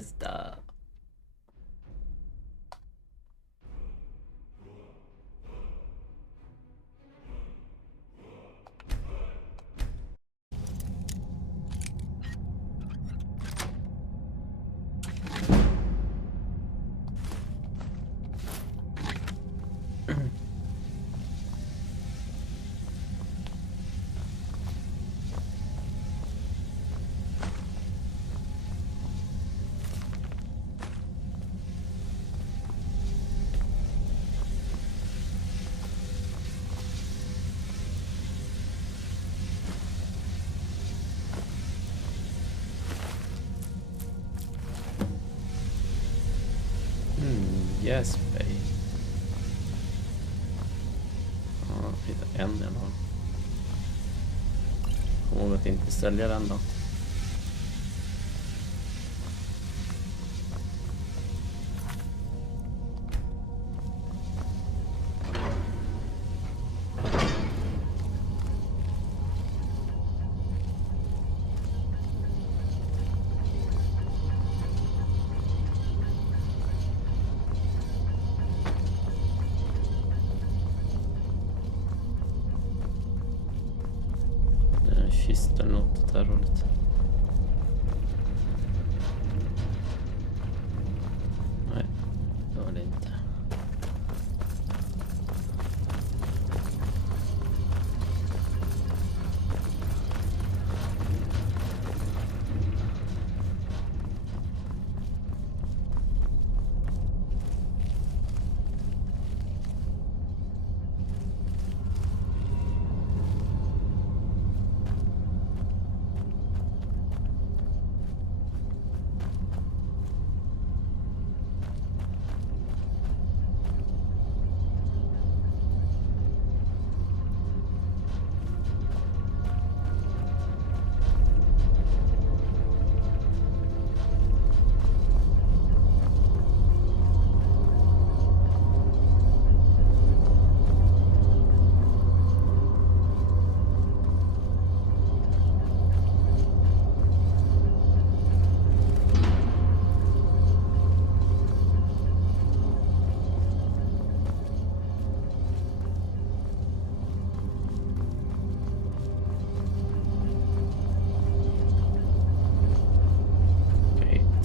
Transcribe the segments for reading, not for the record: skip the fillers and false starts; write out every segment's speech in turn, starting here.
Testa. Yes, babe. Ja, hitta en i alla fall. Kom ihåg att inte sälja den då. Kista eller något åt det här hållet. Nej, det var det inte.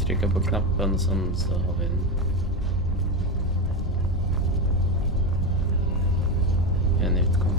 Trycka på knappen, sen så har vi en utgång.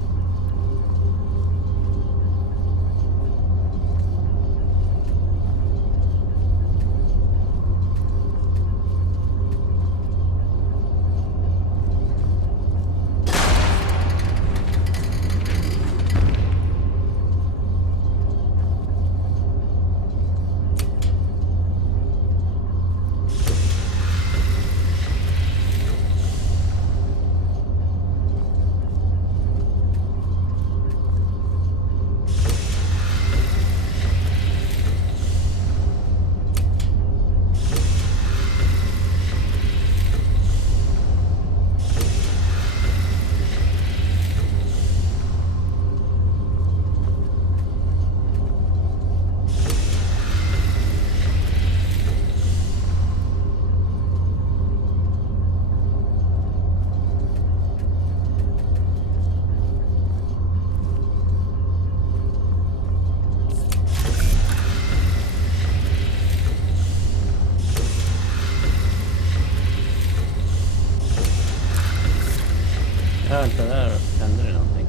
Vänta, där händer det någonting.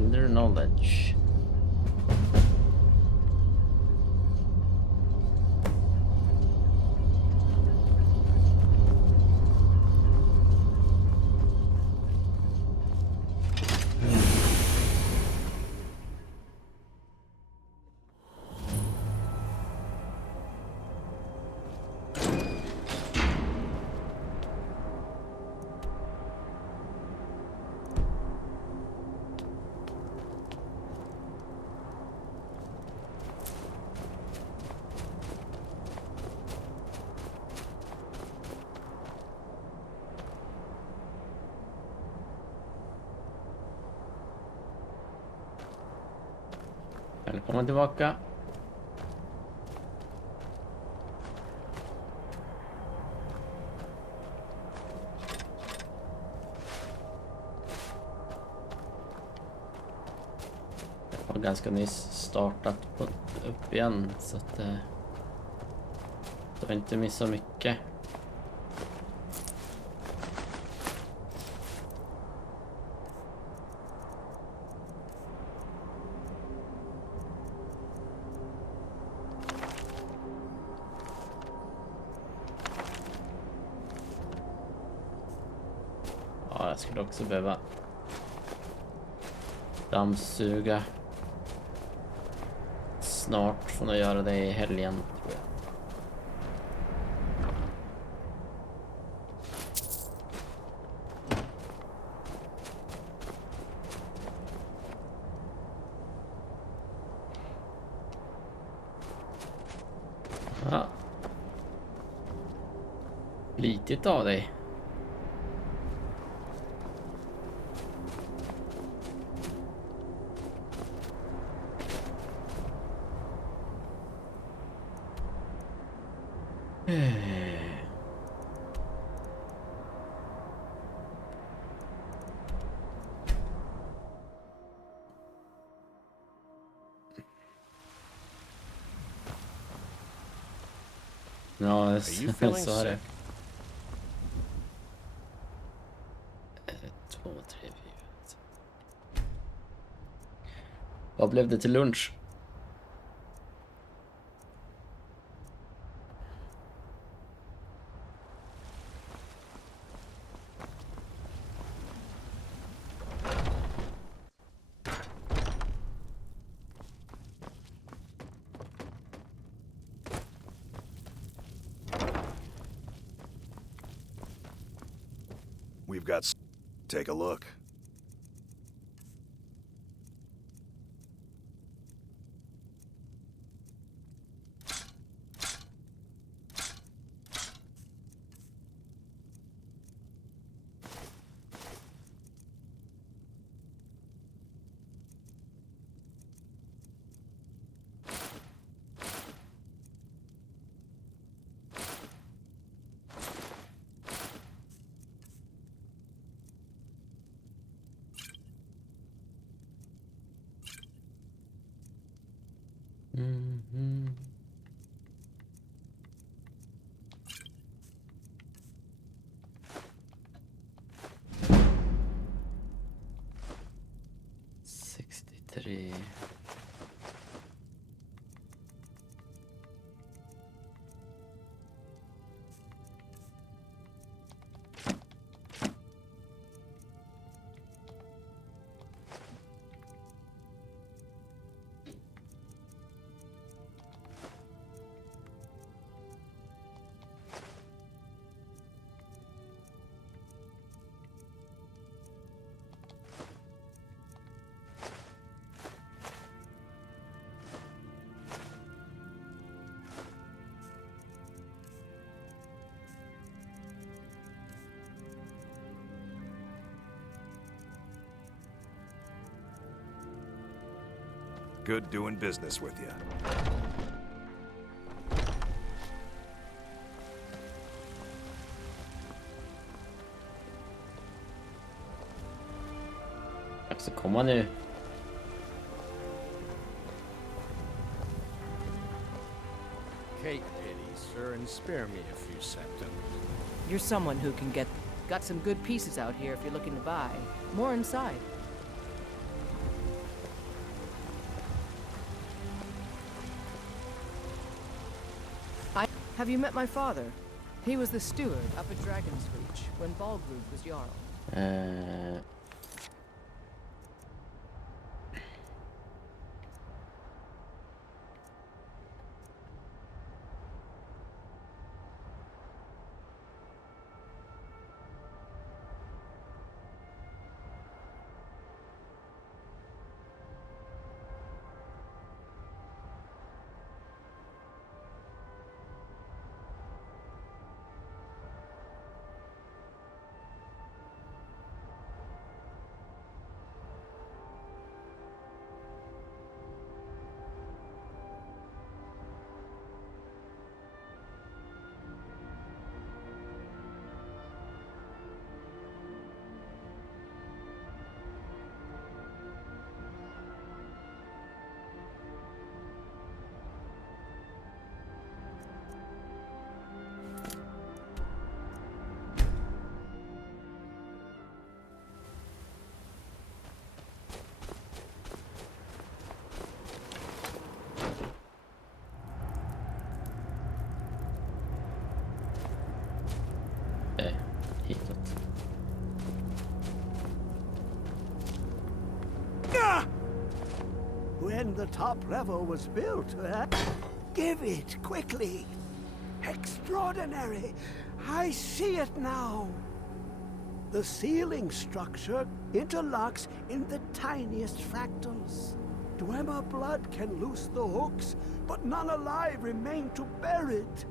Elder knowledge. Välkommen tillbaka. Jag har ganska nyss startat upp igen så att det har inte missat mycket. Jag skulle också behöva dammsuga snart, får jag göra det i helgen tror jag. Ja. Litigt av dig. Ja, så är det. 2, 3, 4. Vad blev det till lunch? We've got... Take a look. Mm-hmm. $63. Good doing business with you. Så komma nu. Take pity, sir, and spare me a few seconds. You're someone who can got some good pieces out here if you're looking to buy. More inside. Have you met my father? He was the steward up at Dragon's Reach when Balgrud was Jarl. Hitåt. When the top level was built, give it quickly. Extraordinary. I see it now. The ceiling structure interlocks in the tiniest fractals. Dwemer blood can loose the hooks, but none alive remain to bear it.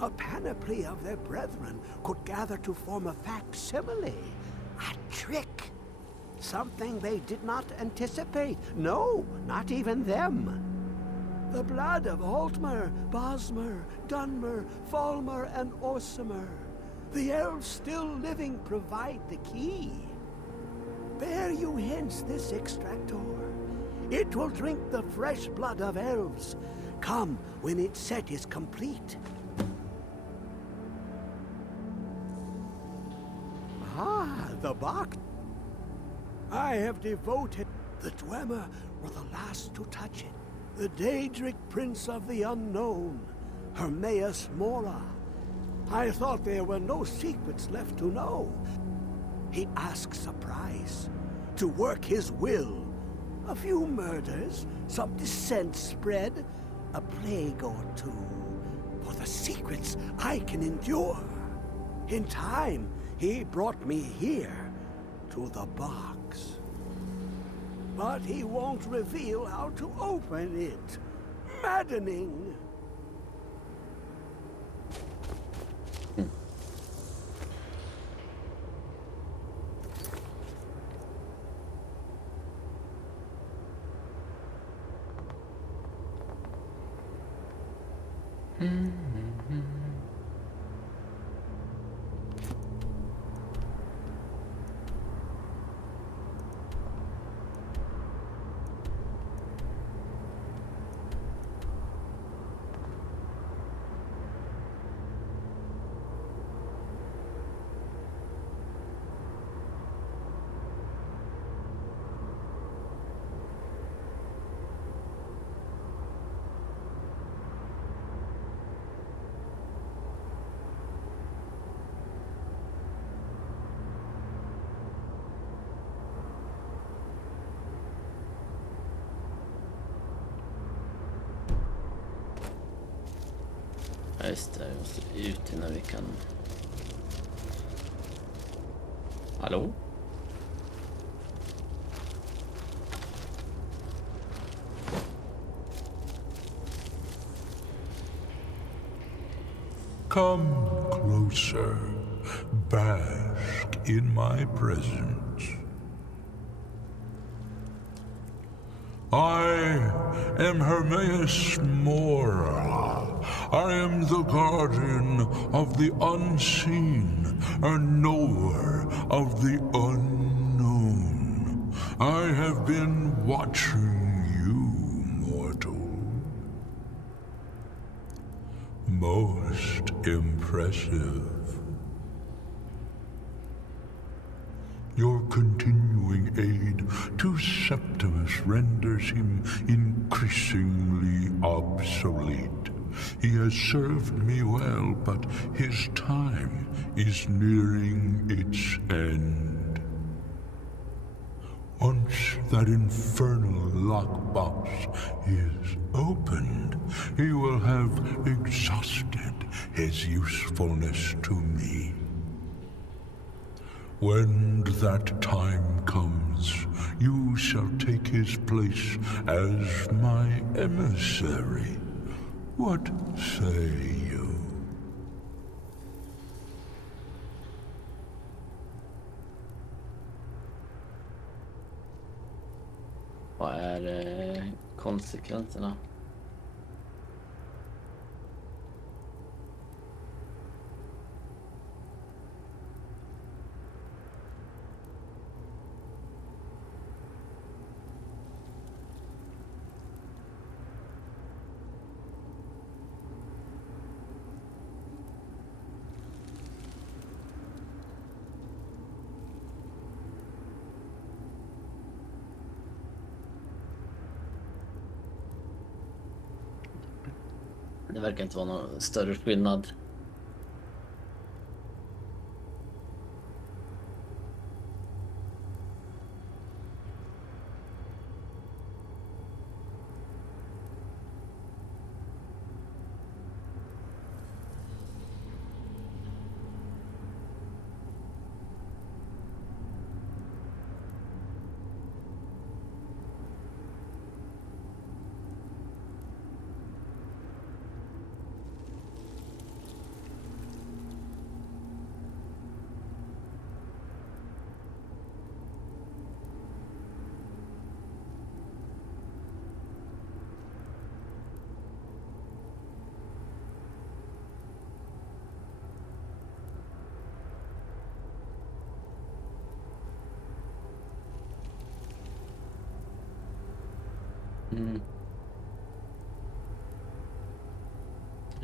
A panoply of their brethren could gather to form a facsimile. A trick. Something they did not anticipate. No, not even them. The blood of Altmer, Bosmer, Dunmer, Falmer, and Orsimer. The elves still living provide the key. Bear you hence this extractor. It will drink the fresh blood of elves. Come when its set is complete. Ah, the box. I have devoted. The Dwemer were the last to touch it. The Daedric Prince of the Unknown, Hermaeus Mora. I thought there were no secrets left to know. He asks a price, to work his will. A few murders, some dissent spread, a plague or two. For the secrets I can endure. In time, he brought me here, to the box. But he won't reveal how to open it. Maddening. Ja, just det, jag måste ut innan vi kan... Hallå? Come closer, bask in my presence. I am Hermaeus Mora. I am the guardian of the unseen, a knower of the unknown. I have been watching you, mortal. Most impressive. Your continuing aid to Septimus renders him increasingly obsolete. He has served me well, but his time is nearing its end. Once that infernal lockbox is opened, he will have exhausted his usefulness to me. When that time comes, you shall take his place as my emissary. What say you? Vad är konsekvenserna? Det verkar inte vara någon större skillnad.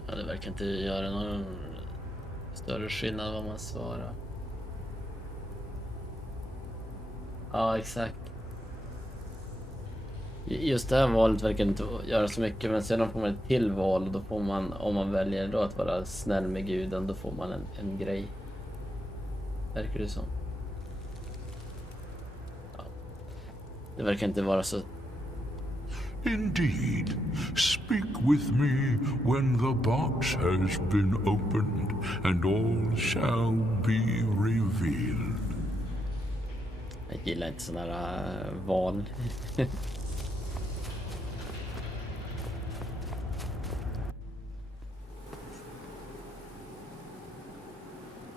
Ja, det verkar inte göra någon större skillnad vad man svarar. Ja, exakt. Just det här valet verkar inte göra så mycket, men sedan får man ett till val och då får man, om man väljer då att vara snäll med guden, då får man en grej. Verkar det som. Ja. Det verkar inte vara så. Indeed. Speak with me when the box has been opened, and all shall be revealed. Jag gillar inte sådana här val.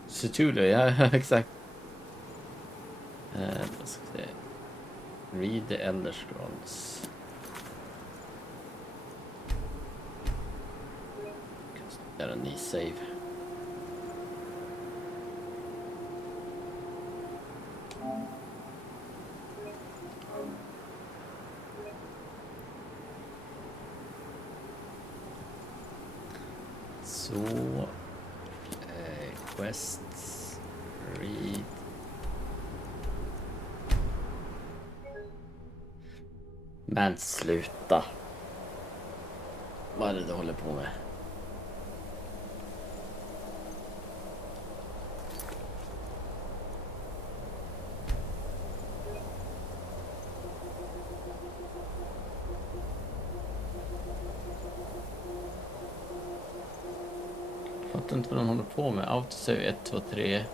Cthulhu, ja exakt. Då ska vi se. Read the Elder Scrolls. Göra en ny save. Så quests, read. Men sluta. Vad är det du håller på med? Jag fattar inte vad de håller på med. Autosave 1, 2, 3.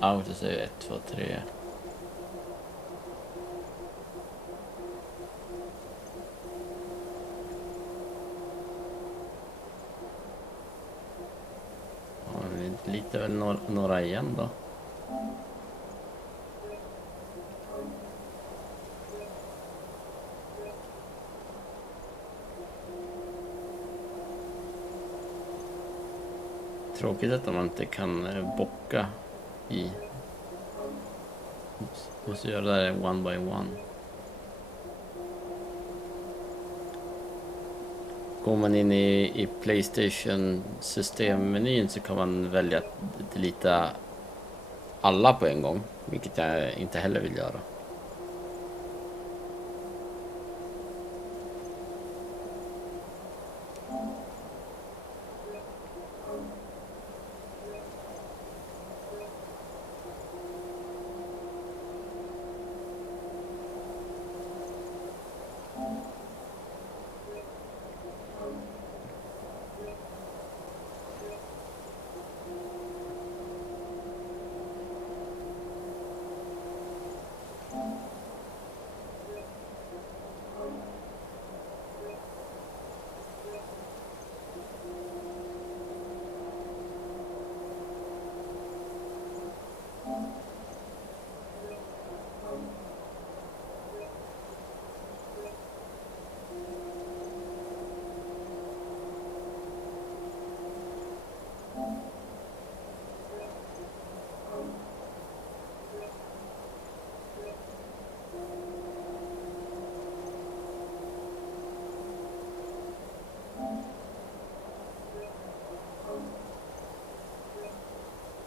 Autosave 1, 2, 3. Ja, vi litar väl några igen då. Tråkigt att man inte kan bocka i. Måste göra det här one by one. Går man in i PlayStation systemmenyn så kan man välja att delita alla på en gång, vilket jag inte heller vill göra.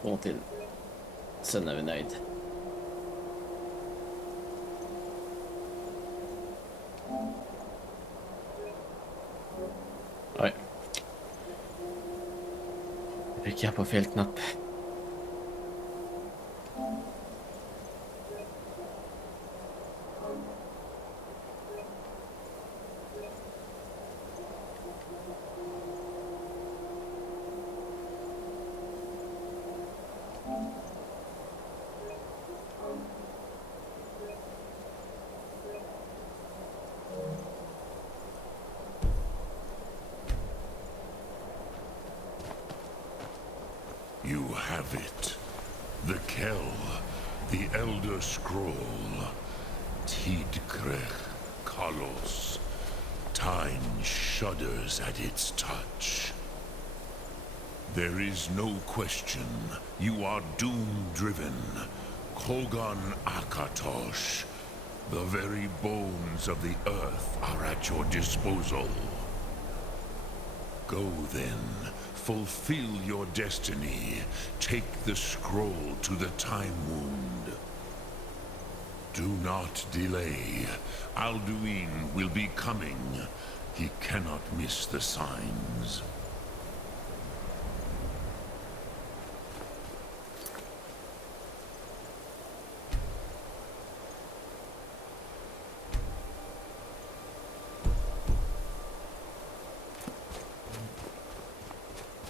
Och till. Sen är vi nöjd. Oj. Trycker jag på fel knapp. You have it. The Kell, the Elder Scroll. Tidkrech Kalos. Time shudders at its touch. There is no question. You are doom-driven. Kogan Akatosh. The very bones of the earth are at your disposal. Go then. Fulfill your destiny. Take the scroll to the Time Wound. Do not delay. Alduin will be coming. He cannot miss the signs.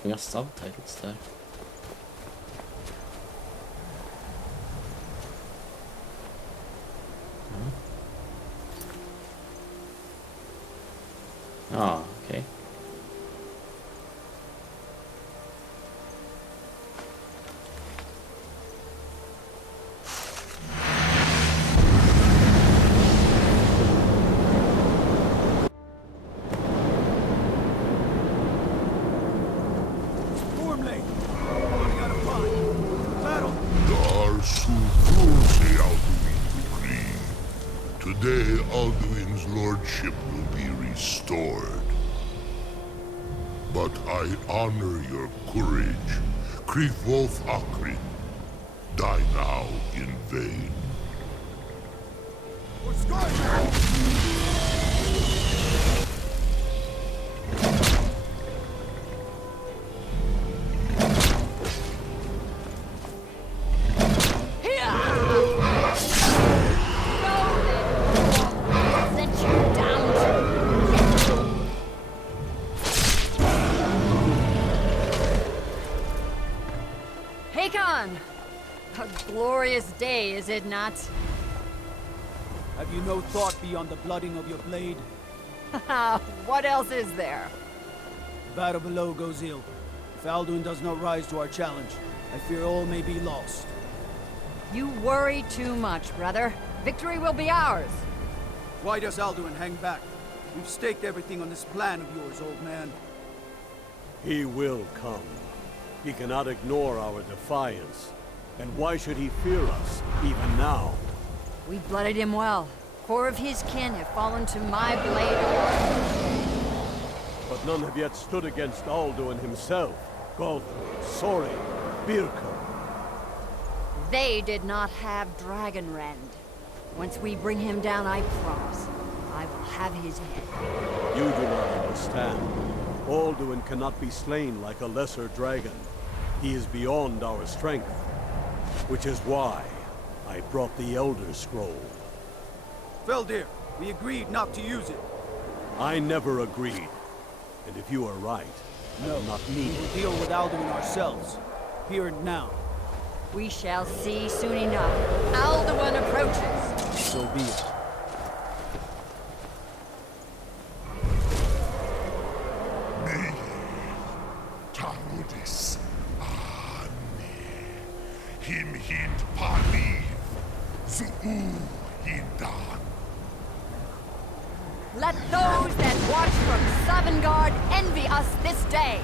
Inga subtitles där. Ja, okej. Today, Alduin's lordship will be restored. But I honor your courage. Krithwolf Akrin. Die now in vain. For Skyrim! A glorious day, is it not? Have you no thought beyond the blooding of your blade? What else is there? The battle below goes ill. If Alduin does not rise to our challenge, I fear all may be lost. You worry too much, brother. Victory will be ours. Why does Alduin hang back? We've staked everything on this plan of yours, old man. He will come. He cannot ignore our defiance. And why should he fear us, even now? We blooded him well. 4 of his kin have fallen to my blade. But none have yet stood against Alduin himself. Goth, Sori, Birka. They did not have Dragonrend. Once we bring him down, I promise, I will have his head. You do not understand. Alduin cannot be slain like a lesser dragon. He is beyond our strength. Which is why I brought the Elder Scroll. Feldir, we agreed not to use it. I never agreed. And if you are right, I No, will not we need will it. deal with Alduin ourselves. Here and now. We shall see soon enough. Alduin approaches. So be it. Me, Tarudis, him hind paliv, zuu hindan. Let those that watch from Sovngarde envy us this day.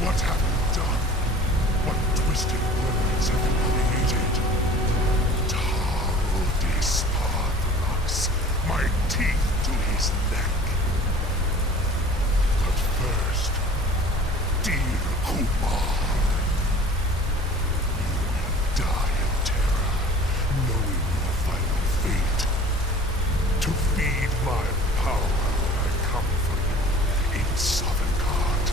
What have you done? What twisted words have you created? Tarudis Padlux, my teeth to his neck. But first, dear Kumar, you will die in terror, knowing your final fate. To feed my power, I come for you in Sovngarde.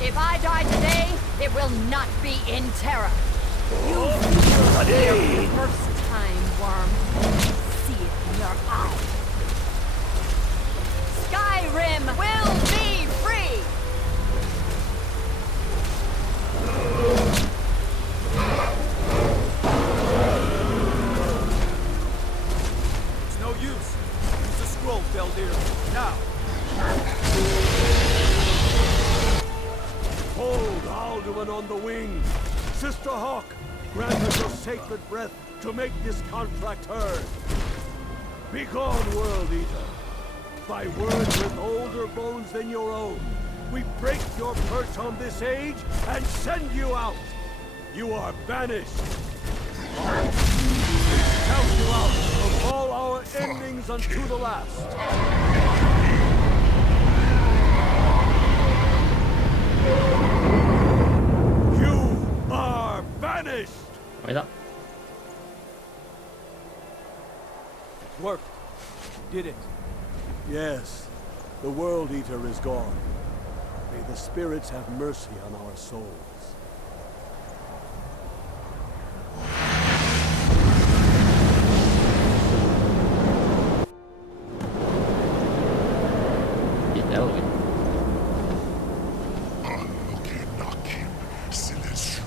If I die today, it will not be in terror. You'll feel fear for the first time, worm. See it in your eyes. Skyrim will be free! It's no use. Use the scroll, Feldir. Now. Hold Alduin on the wing. Sister Hawk, grant us your sacred breath to make this contract heard. Begone, World Eater. By words with older bones than your own, we break your perch on this age and send you out. You are banished. Count you out of all our endings unto the last. You are banished! Oj då. Worked. Did it. Yes, the World Eater is gone. May the spirits have mercy on our souls. Elvin. Nakim Silesur.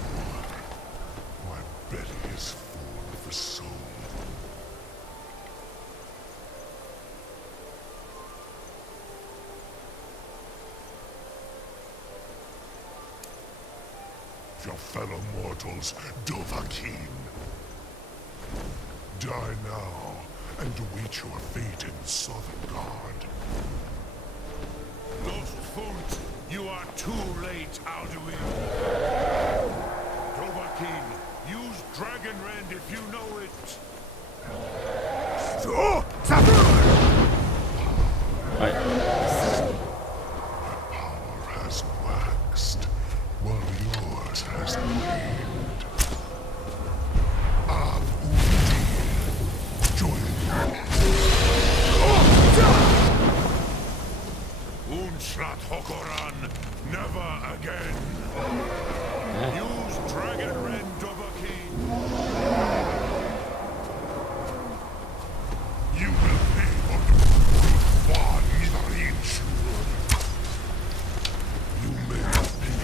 My belly is full of the soul. Your fellow mortals, Dovahkiin. Die now and await your fate in Sovngarde. Lost Font, you are too late, Alduin. Dovahkiin, use Dragonrend if you know it. Oj. Power has waxed, while yours has waned. Join Unslat Hokoran, never again. Use Dragonrend, Dovahkiin. You will pay for the One Nidarin Shur. You may have been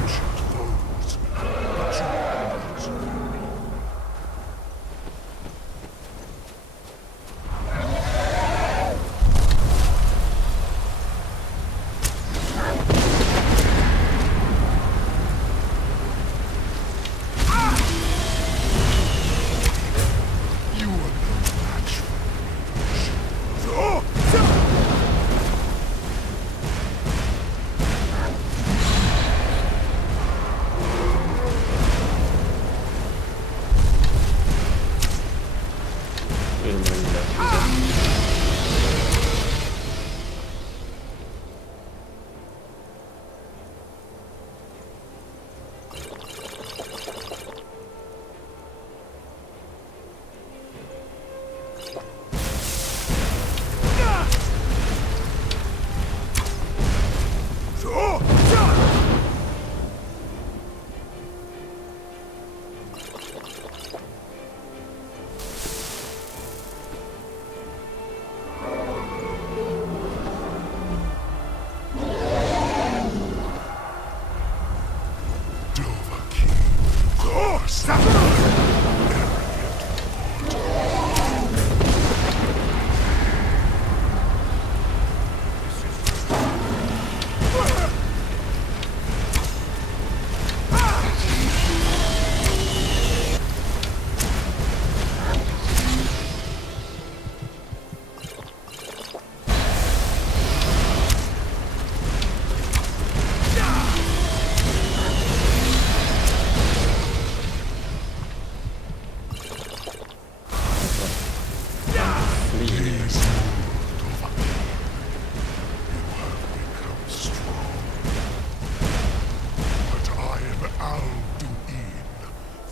ancient foes.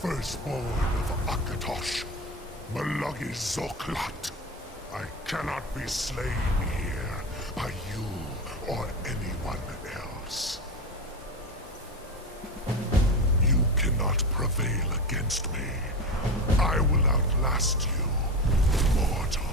Firstborn of Akatosh, Malagi Zoklat. I cannot be slain here by you or anyone else. You cannot prevail against me. I will outlast you, mortal.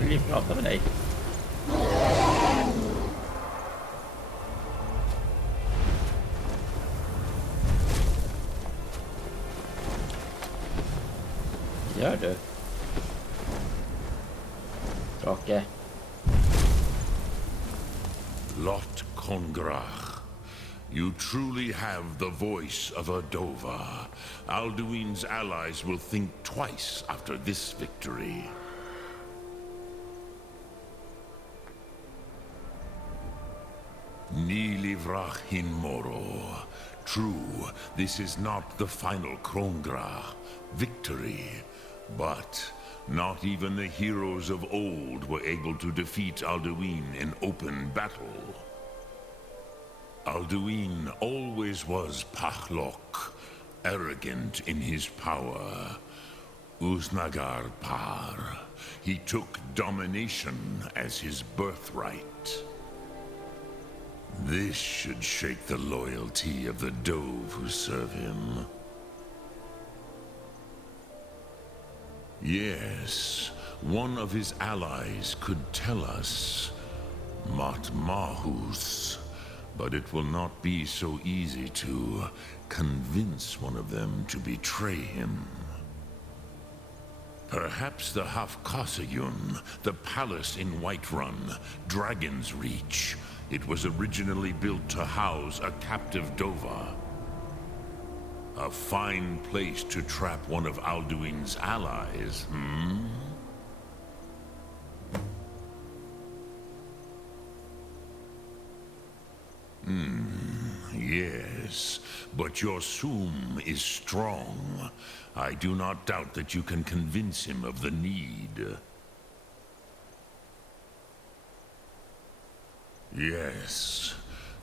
Vill ju prata med dig. Gör du? Drake. Lot Kongrach, you truly have the voice of a Dova. Alduin's allies will think twice after this victory. Nilivrach hin moro. True, this is not the final Krongrach victory, but not even the heroes of old were able to defeat Alduin in open battle. Alduin always was Pachlok, arrogant in his power. Uznagar Par. He took domination as his birthright. This should shake the loyalty of the Dove who serve him. Yes, one of his allies could tell us, Mat Mahus, but it will not be so easy to convince one of them to betray him. Perhaps the Hafkasayun, the palace in Whiterun, Dragon's Reach. It was originally built to house a captive Dova. A fine place to trap one of Alduin's allies, hmm? weakness, but your Sum is strong. I do not doubt that you can convince him of the need. Yes,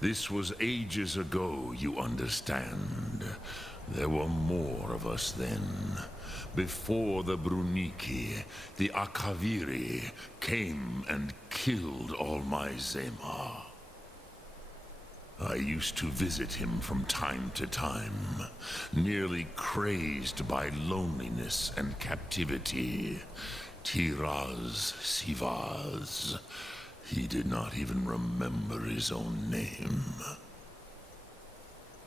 this was ages ago, you understand. There were more of us then. Before the Bruniki, the Akaviri came and killed all my Zema. I used to visit him from time to time, nearly crazed by loneliness and captivity. Tiraz Sivaz. He did not even remember his own name.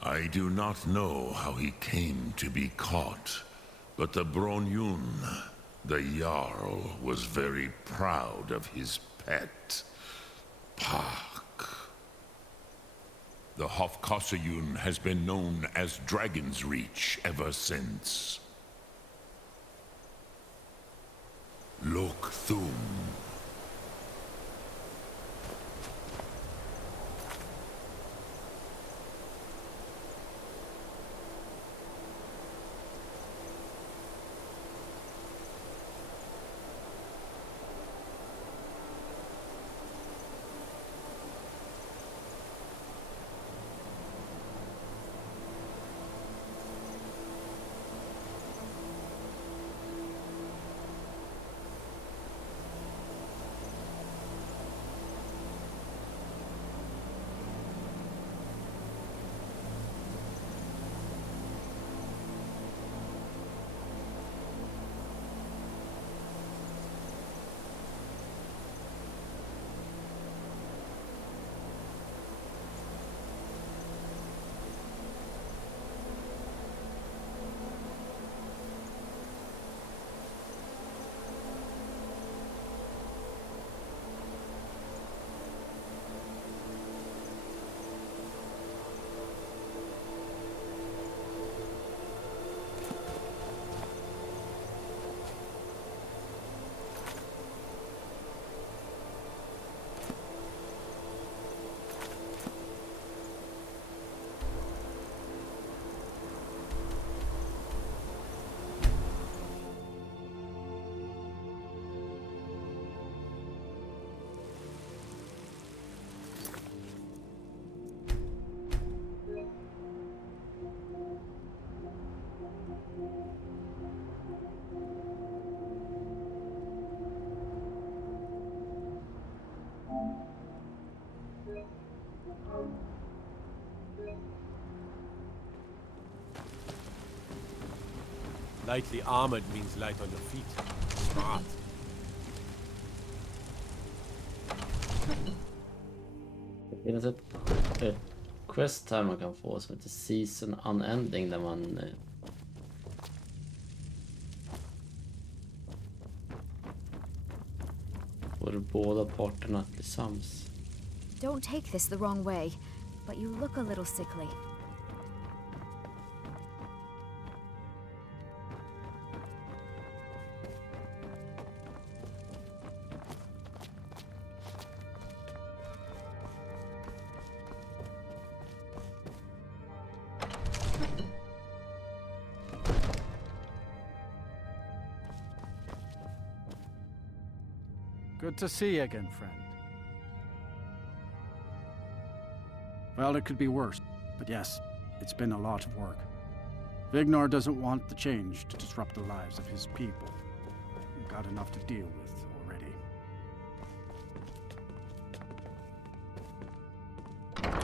I do not know how he came to be caught, but the Bronyun, the Jarl, was very proud of his pet, Pak. The Hofkossayun has been known as Dragon's Reach ever since. Lok Thum. Lightly armored means light on your feet. Smart. Det finns ett quest här man kan få som heter Season Unending där man får båda parterna till sams. Don't take this the wrong way, but you look a little sickly. Good to see you again, friend. Well, it could be worse, but yes, it's been a lot of work. Vignar doesn't want the change to disrupt the lives of his people. We've got enough to deal with already.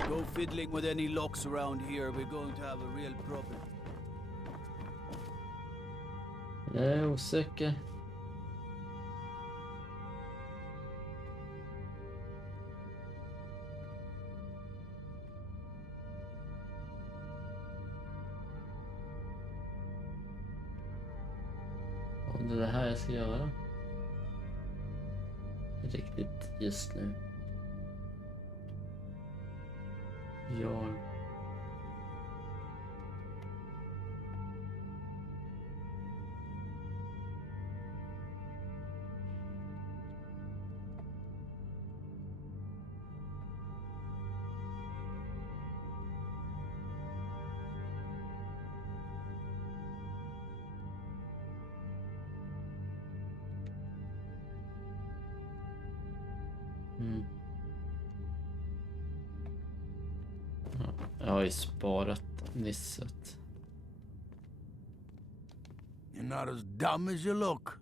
Go fiddling with any locks around here, we're going to have a real problem. Jag är osäker. Om det är det här jag ska göra. Riktigt just nu. Ja. Mm. Ja, jag har ju sparat nisset. You're not as dumb as you look.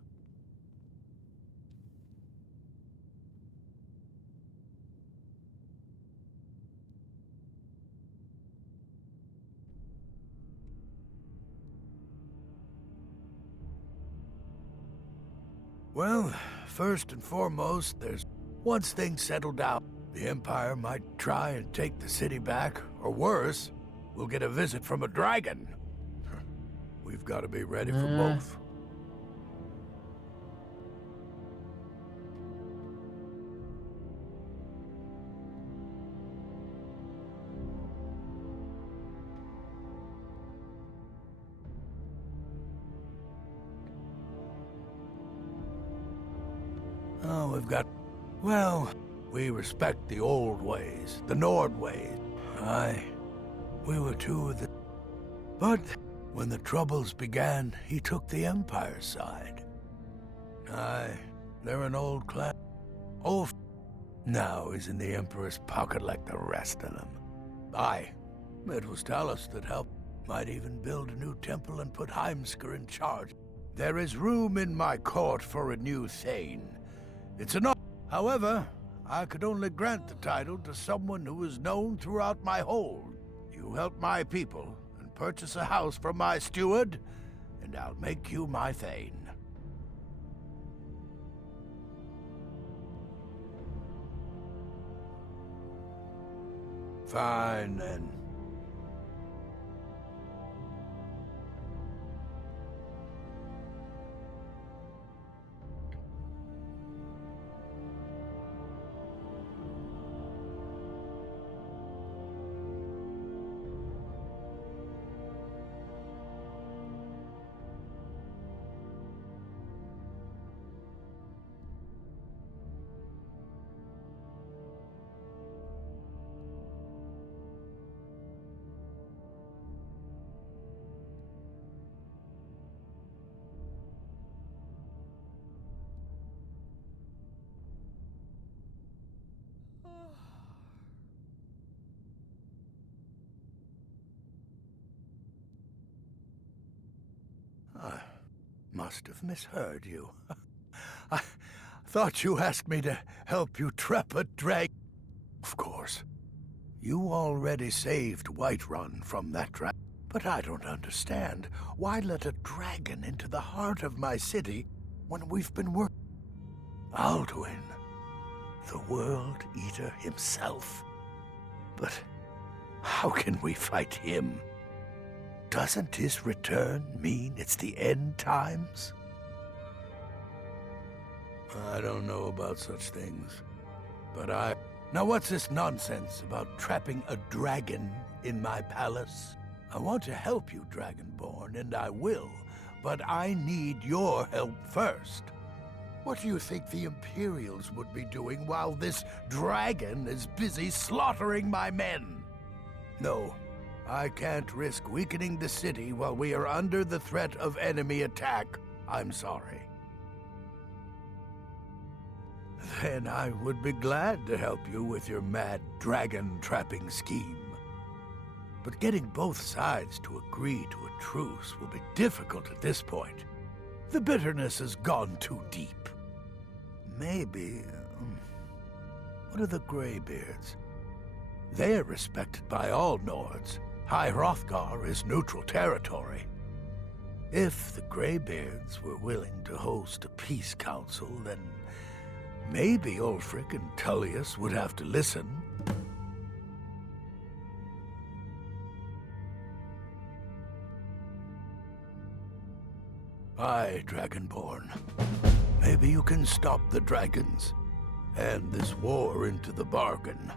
Well, first and foremost, once things settle down, the Empire might try and take the city back, or worse, we'll get a visit from a dragon. We've got to be ready for both. Oh, well, we respect the old ways, the Nord ways. We were two of the... But when the Troubles began, he took the Empire's side. They're an old clan. Ulf now is in the Emperor's pocket like the rest of them. It was Talus that helped. Might even build a new temple and put Heimskr in charge. There is room in my court for a new Thane. It's enough. However, I could only grant the title to someone who is known throughout my hold. You help my people and purchase a house from my steward, and I'll make you my Thane. Fine, then. I must have misheard you. I thought you asked me to help you trap a drag. Of course. You already saved Whiterun from that dragon. But I don't understand. Why let a dragon into the heart of my city when we've been working? Alduin, the World Eater himself. But how can we fight him? Doesn't his return mean it's the end times? I don't know about such things, but Now what's this nonsense about trapping a dragon in my palace? I want to help you, Dragonborn, and I will, but I need your help first. What do you think the Imperials would be doing while this dragon is busy slaughtering my men? No. I can't risk weakening the city while we are under the threat of enemy attack. I'm sorry. Then I would be glad to help you with your mad dragon-trapping scheme. But getting both sides to agree to a truce will be difficult at this point. The bitterness has gone too deep. Maybe... what are the Greybeards? They're respected by all Nords. High Hrothgar is neutral territory. If the Greybeards were willing to host a peace council, then maybe Ulfric and Tullius would have to listen. Aye, Dragonborn. Maybe you can stop the dragons, and this war into the bargain.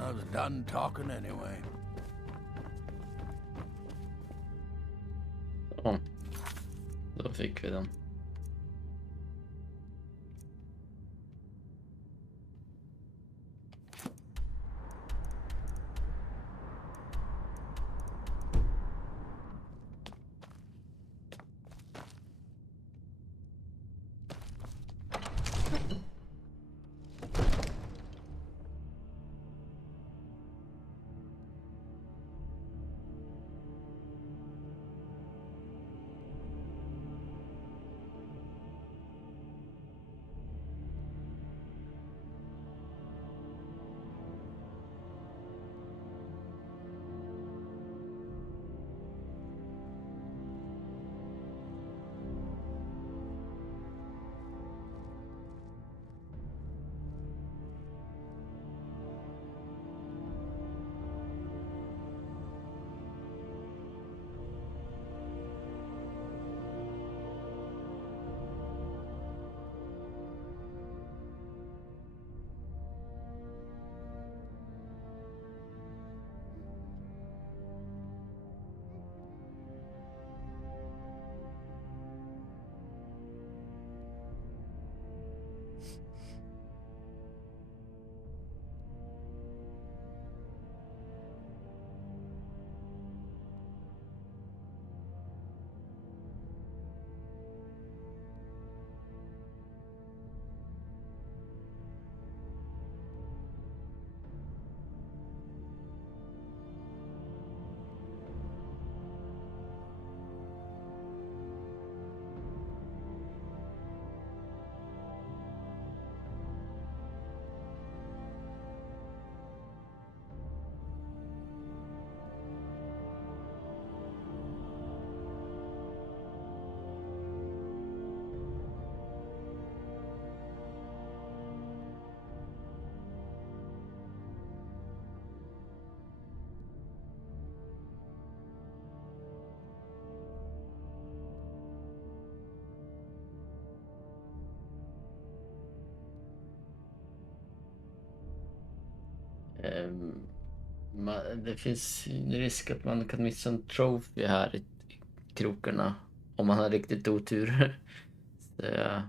I was done talking anyway. Ja, då fick vi den. Det finns en risk att man kan missa en trophy här i krokarna om man har riktigt otur. Så, ja.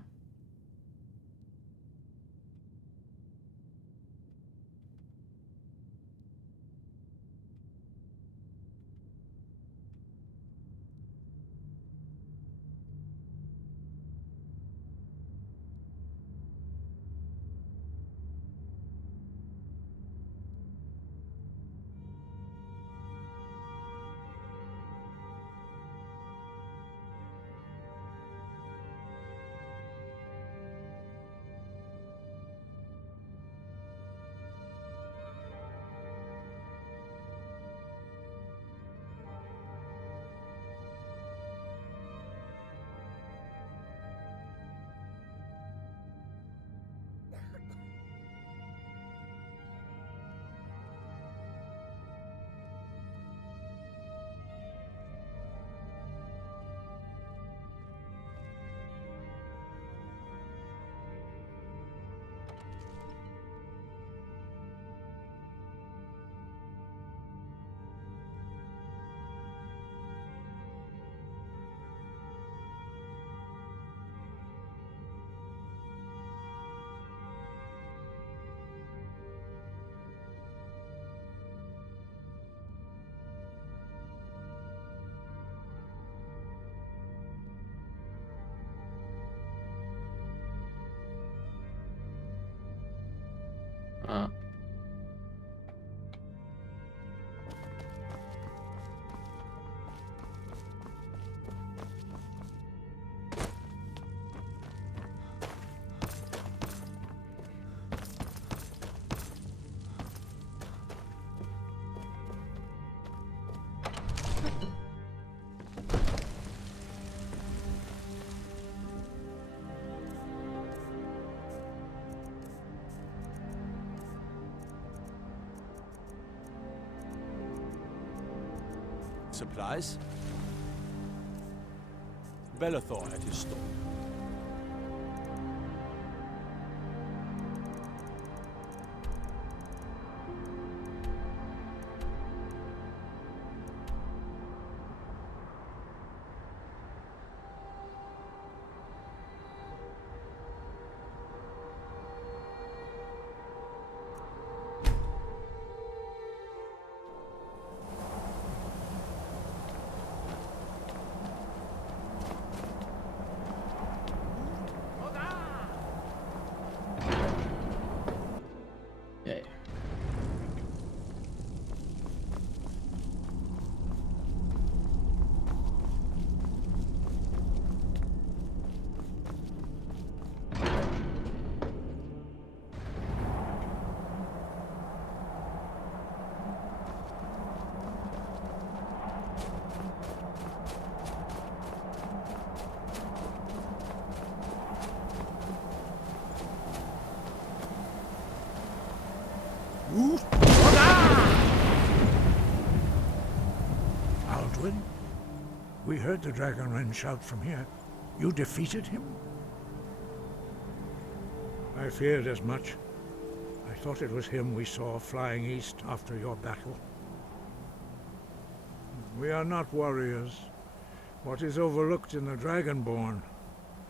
Supplies? Belethor at his store. Okej. Alduin? We heard the Dragonren shout from here. You defeated him? I feared as much. I thought it was him we saw flying east after your battle. We are not warriors. What is overlooked in the Dragonborn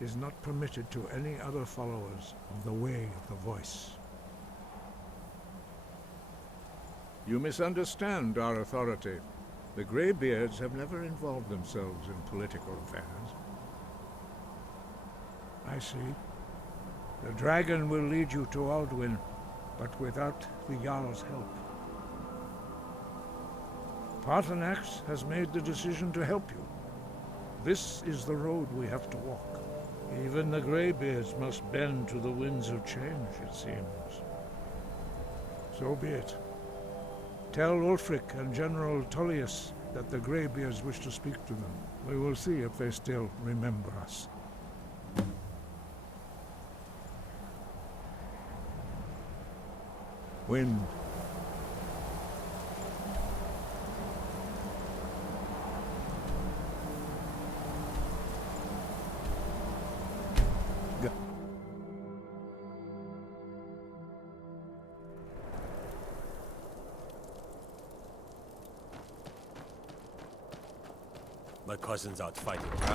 is not permitted to any other followers of the Way of the Voice. You misunderstand our authority. The Greybeards have never involved themselves in political affairs. I see. The dragon will lead you to Alduin, but without the Jarl's help. Paarthurnax has made the decision to help you. This is the road we have to walk. Even the Greybeards must bend to the winds of change, it seems. So be it. Tell Ulfric and General Tullius that the Greybeards wish to speak to them. We will see if they still remember us. Wind. My cousin's out fighting, huh?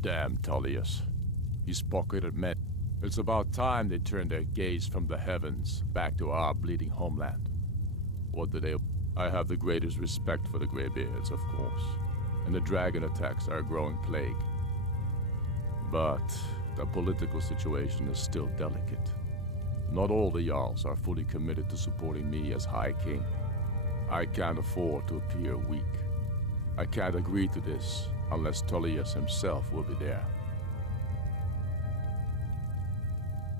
Damn Tullius. He's pocketed men. It's about time they turned their gaze from the heavens back to our bleeding homeland. What do they... I have the greatest respect for the Greybeards, of course. And the dragon attacks are a growing plague. But the political situation is still delicate. Not all the Jarls are fully committed to supporting me as High King. I can't afford to appear weak. I can't agree to this unless Tullius himself will be there.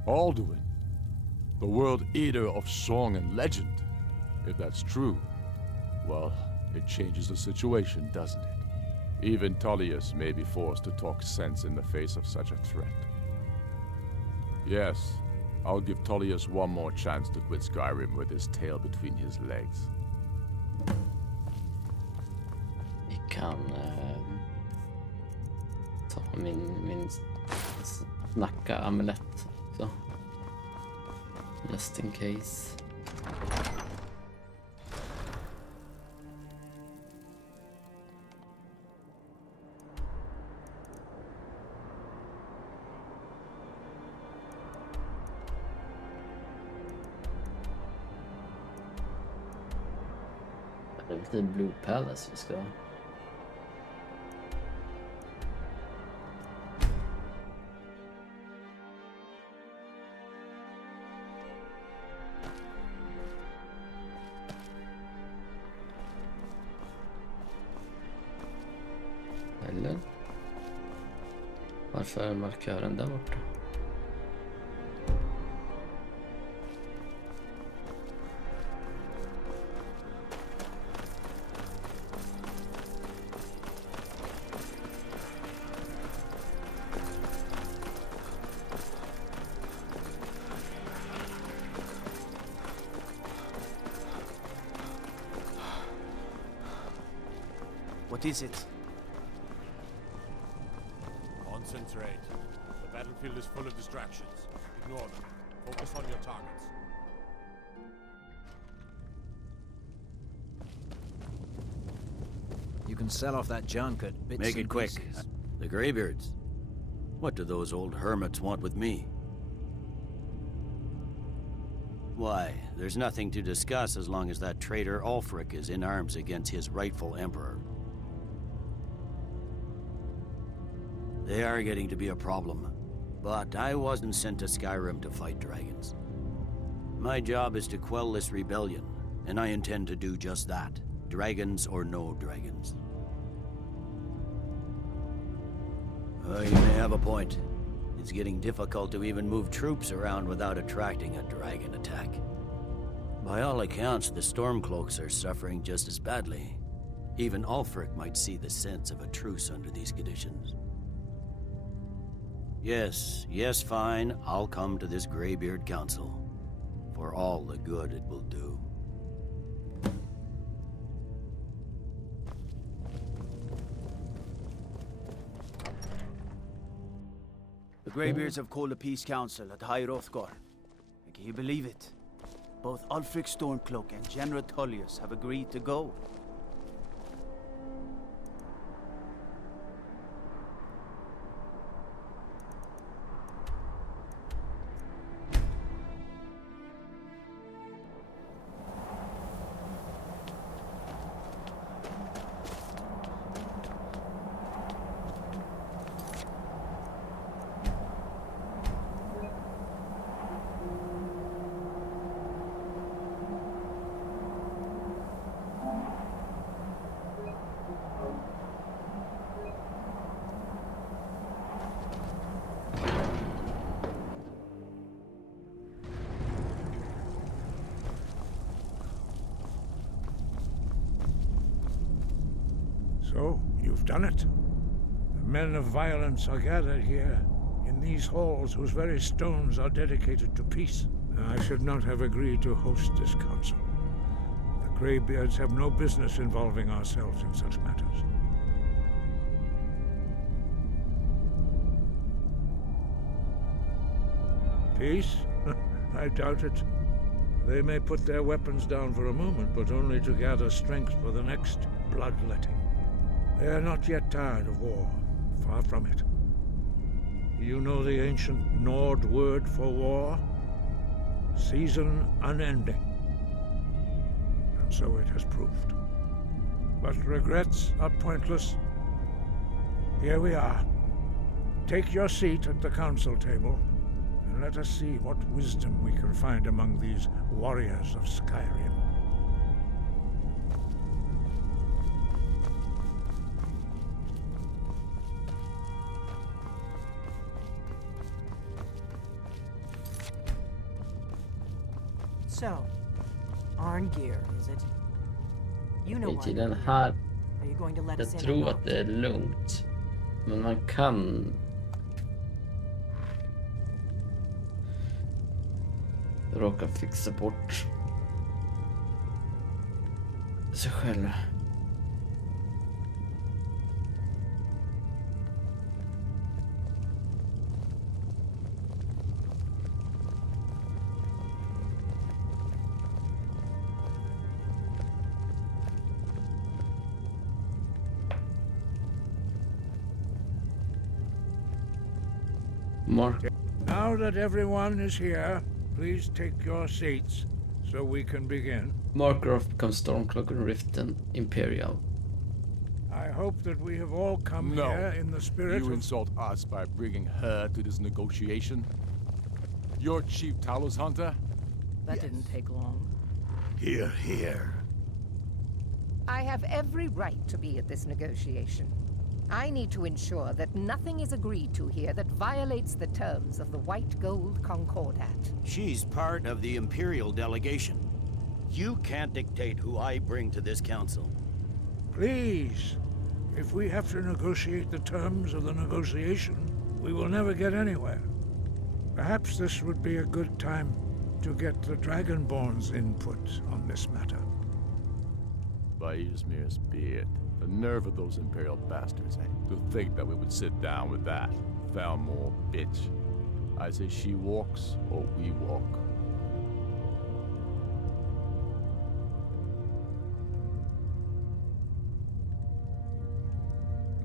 Alduin, the world eater of song and legend. If that's true, well, it changes the situation, doesn't it? Even Tullius may be forced to talk sense in the face of such a threat. Yes, I'll give Tullius one more chance to quit Skyrim with his tail between his legs. Vi kan ta min snacka amulett också. Just in case. Det är lite Blue Palace vi ska. Eller? Varför är markören där borta? What is it? Concentrate. The battlefield is full of distractions. Ignore them. Focus on your targets. You can sell off that junk at bits Make and it quick. pieces. The Greybeards. What do those old hermits want with me? Why, there's nothing to discuss as long as that traitor Ulfric is in arms against his rightful emperor. They are getting to be a problem, but I wasn't sent to Skyrim to fight dragons. My job is to quell this rebellion, and I intend to do just that, dragons or no dragons. You may have a point. It's getting difficult to even move troops around without attracting a dragon attack. By all accounts, the Stormcloaks are suffering just as badly. Even Ulfric might see the sense of a truce under these conditions. Yes, fine. I'll come to this Greybeard Council. For all the good it will do. The Greybeards have called a peace council at High Hrothgar. And can you believe it? Both Ulfric Stormcloak and General Tullius have agreed to go. So, you've done it. The men of violence are gathered here, in these halls whose very stones are dedicated to peace. I should not have agreed to host this council. The Greybeards have no business involving ourselves in such matters. Peace? I doubt it. They may put their weapons down for a moment, but only to gather strength for the next bloodletting. They are not yet tired of war. Far from it. Do you know the ancient Nord word for war? Season unending. And so it has proved. But regrets are pointless. Here we are. Take your seat at the council table, and let us see what wisdom we can find among these warriors of Skyrim. So, Arngeir, is it? You know I den Arngeir. här, Are you going to let jag us in or tror not? att det är lugnt. Men man kan råka fixa bort sig själv. Mark. Now that everyone is here, please take your seats so we can begin. Marker becomes Stormcloak and Riften Imperial. I hope that we have all come No. here in the spirit You of... insult us by bringing her to this negotiation? You're Chief Talos Hunter? That didn't take long. Here, here. I have every right to be at this negotiation. I need to ensure that nothing is agreed to here that violates the terms of the White Gold Concordat. She's part of the Imperial delegation. You can't dictate who I bring to this council. Please, if we have to negotiate the terms of the negotiation, we will never get anywhere. Perhaps this would be a good time to get the Dragonborn's input on this matter. By Izmir's beard. The nerve of those Imperial bastards, eh? To think that we would sit down with that Falmor bitch. I say she walks, or we walk.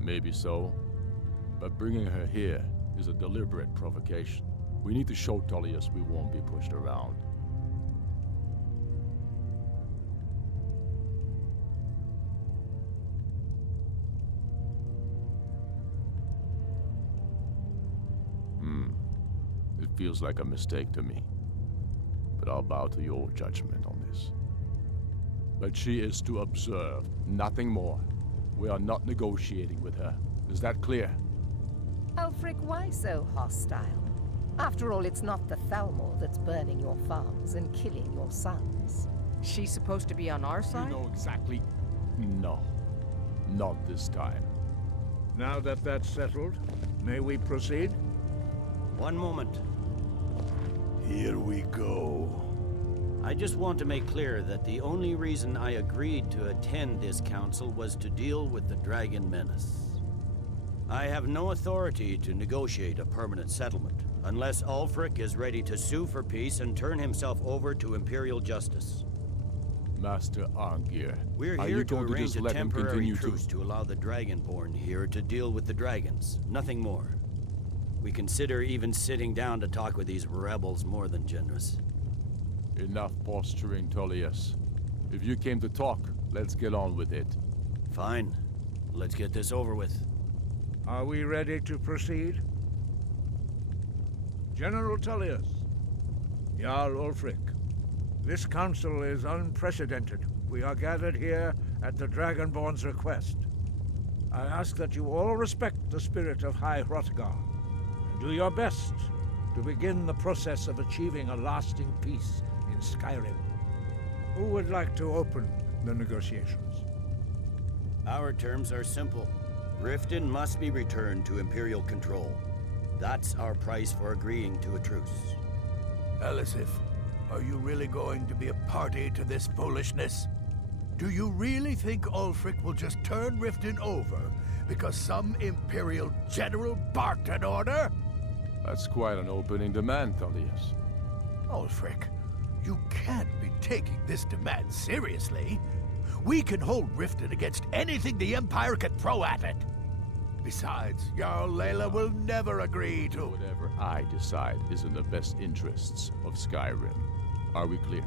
Maybe so, but bringing her here is a deliberate provocation. We need to show Tullius we won't be pushed around. It feels like a mistake to me, but I'll bow to your judgment on this. But she is to observe, nothing more. We are not negotiating with her. Is that clear? Ulfric, why so hostile? After all, it's not the Thalmor that's burning your farms and killing your sons. She's supposed to be on our side? You know exactly... No. Not this time. Now that that's settled, may we proceed? One moment. Here we go. I just want to make clear that the only reason I agreed to attend this council was to deal with the Dragon Menace. I have no authority to negotiate a permanent settlement, unless Ulfric is ready to sue for peace and turn himself over to Imperial justice. Master Arngeir, We're are here you to going to arrange just a let him temporary continue truce to allow the Dragonborn here to deal with the dragons. Nothing more. We consider even sitting down to talk with these rebels more than generous. Enough posturing, Tullius. If you came to talk, let's get on with it. Fine. Let's get this over with. Are we ready to proceed? General Tullius, Jarl Ulfric, this council is unprecedented. We are gathered here at the Dragonborn's request. I ask that you all respect the spirit of High Hrothgar, and do your best to begin the process of achieving a lasting peace in Skyrim. Who would like to open the negotiations? Our terms are simple. Riften must be returned to Imperial control. That's our price for agreeing to a truce. Elisif, are you really going to be a party to this foolishness? Do you really think Ulfric will just turn Riften over because some Imperial general barked an order? That's quite an opening demand, Tullius. Ulfric, you can't be taking this demand seriously. We can hold Riften against anything the Empire can throw at it. Besides, Jarl Layla will never agree to... Whatever I decide is in the best interests of Skyrim. Are we clear?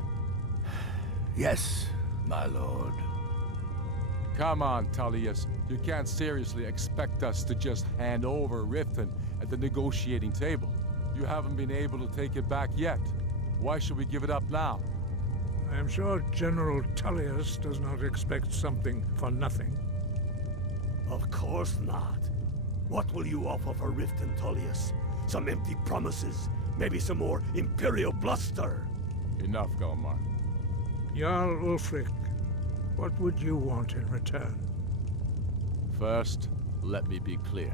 Yes, my lord. Come on, Tullius. You can't seriously expect us to just hand over Riften at the negotiating table. You haven't been able to take it back yet. Why should we give it up now? I am sure General Tullius does not expect something for nothing. Of course not. What will you offer for Riften, Tullius? Some empty promises? Maybe some more Imperial bluster? Enough, Galmar. Jarl Ulfric, what would you want in return? First, let me be clear.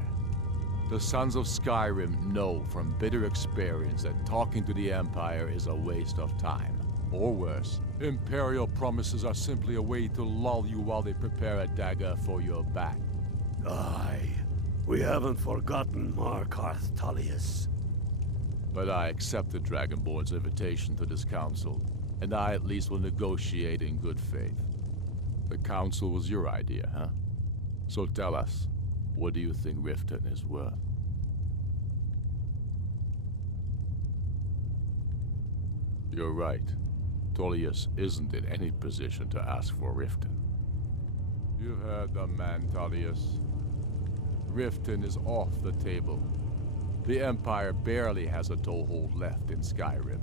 The Sons of Skyrim know from bitter experience that talking to the Empire is a waste of time. Or worse, Imperial promises are simply a way to lull you while they prepare a dagger for your back. Aye. We haven't forgotten Markarth, Tullius. But I accept the Dragonborn's invitation to this council, and I at least will negotiate in good faith. The council was your idea, huh? So tell us, what do you think Riften is worth? You're right. Tullius isn't in any position to ask for Riften. You've heard the man, Tullius. Riften is off the table. The Empire barely has a toehold left in Skyrim.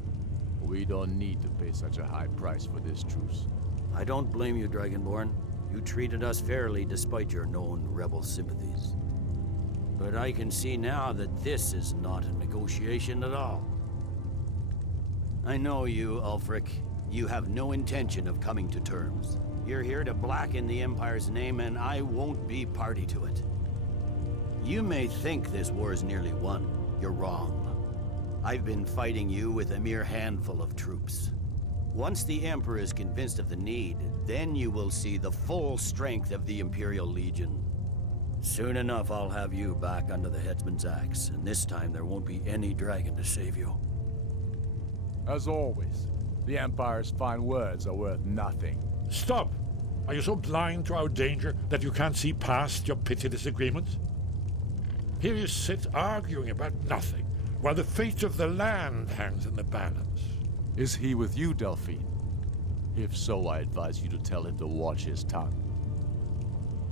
We don't need to pay such a high price for this truce. I don't blame you, Dragonborn. You treated us fairly despite your known rebel sympathies. But I can see now that this is not a negotiation at all. I know you, Ulfric. You have no intention of coming to terms. You're here to blacken the Empire's name, and I won't be party to it. You may think this war is nearly won. You're wrong. I've been fighting you with a mere handful of troops. Once the Emperor is convinced of the need, then you will see the full strength of the Imperial Legion. Soon enough, I'll have you back under the headsman's axe, and this time there won't be any dragon to save you. As always, the Empire's fine words are worth nothing. Stop! Are you so blind to our danger that you can't see past your petty disagreements? Here you sit arguing about nothing, while the fate of the land hangs in the balance. Is he with you, Delphine? If so, I advise you to tell him to watch his tongue.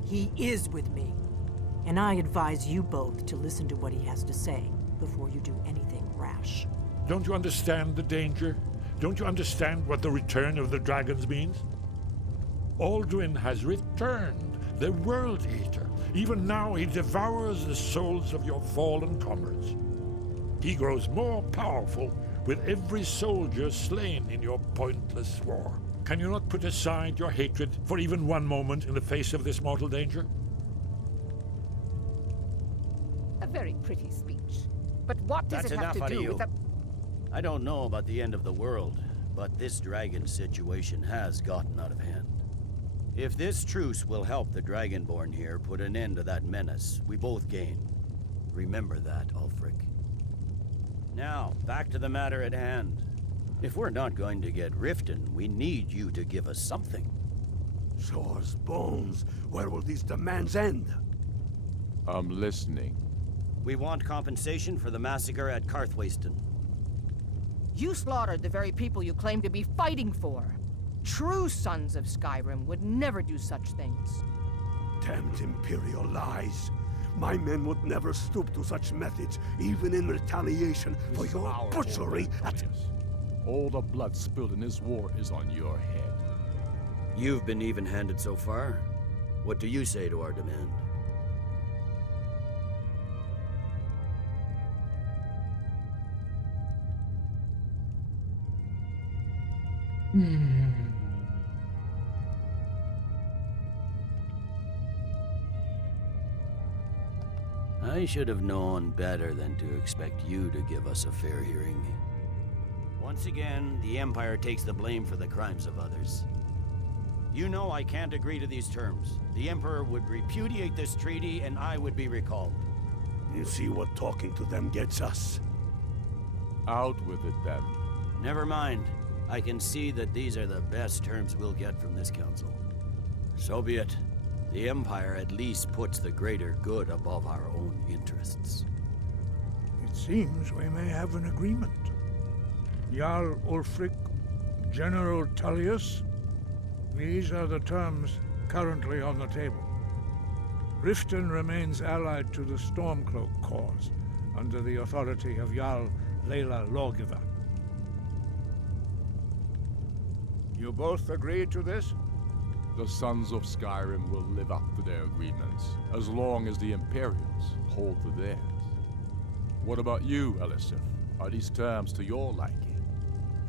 He is with me, and I advise you both to listen to what he has to say before you do anything rash. Don't you understand the danger? Don't you understand what the return of the dragons means? Alduin has returned, the World Eater. Even now he devours the souls of your fallen comrades. He grows more powerful with every soldier slain in your pointless war. Can you not put aside your hatred for even one moment in the face of this mortal danger? A very pretty speech. But what does That's it have enough to out of do you. with the... I don't know about the end of the world, but this dragon situation has gotten out of hand. If this truce will help the Dragonborn here put an end to that menace, we both gain. Remember that, Ulfric. Now, back to the matter at hand. If we're not going to get Riften, we need you to give us something. Shore's bones. Where will these demands end? I'm listening. We want compensation for the massacre at Karthwasten. You slaughtered the very people you claim to be fighting for. True sons of Skyrim would never do such things. Damned Imperial lies. My men would never stoop to such methods, even in retaliation for your butchery at... All the blood spilled in this war is on your head. You've been even-handed so far. What do you say to our demand? I should have known better than to expect you to give us a fair hearing. Once again, the Empire takes the blame for the crimes of others. You know I can't agree to these terms. The Emperor would repudiate this treaty and I would be recalled. You see what talking to them gets us? Out with it then. Never mind. I can see that these are the best terms we'll get from this council. So be it. The Empire at least puts the greater good above our own interests. It seems we may have an agreement. Jarl Ulfric, General Tullius. These are the terms currently on the table. Riften remains allied to the Stormcloak cause, under the authority of Jarl Layla Lawgiver. You both agree to this? The Sons of Skyrim will live up to their agreements, as long as the Imperials hold to theirs. What about you, Elisif? Are these terms to your liking?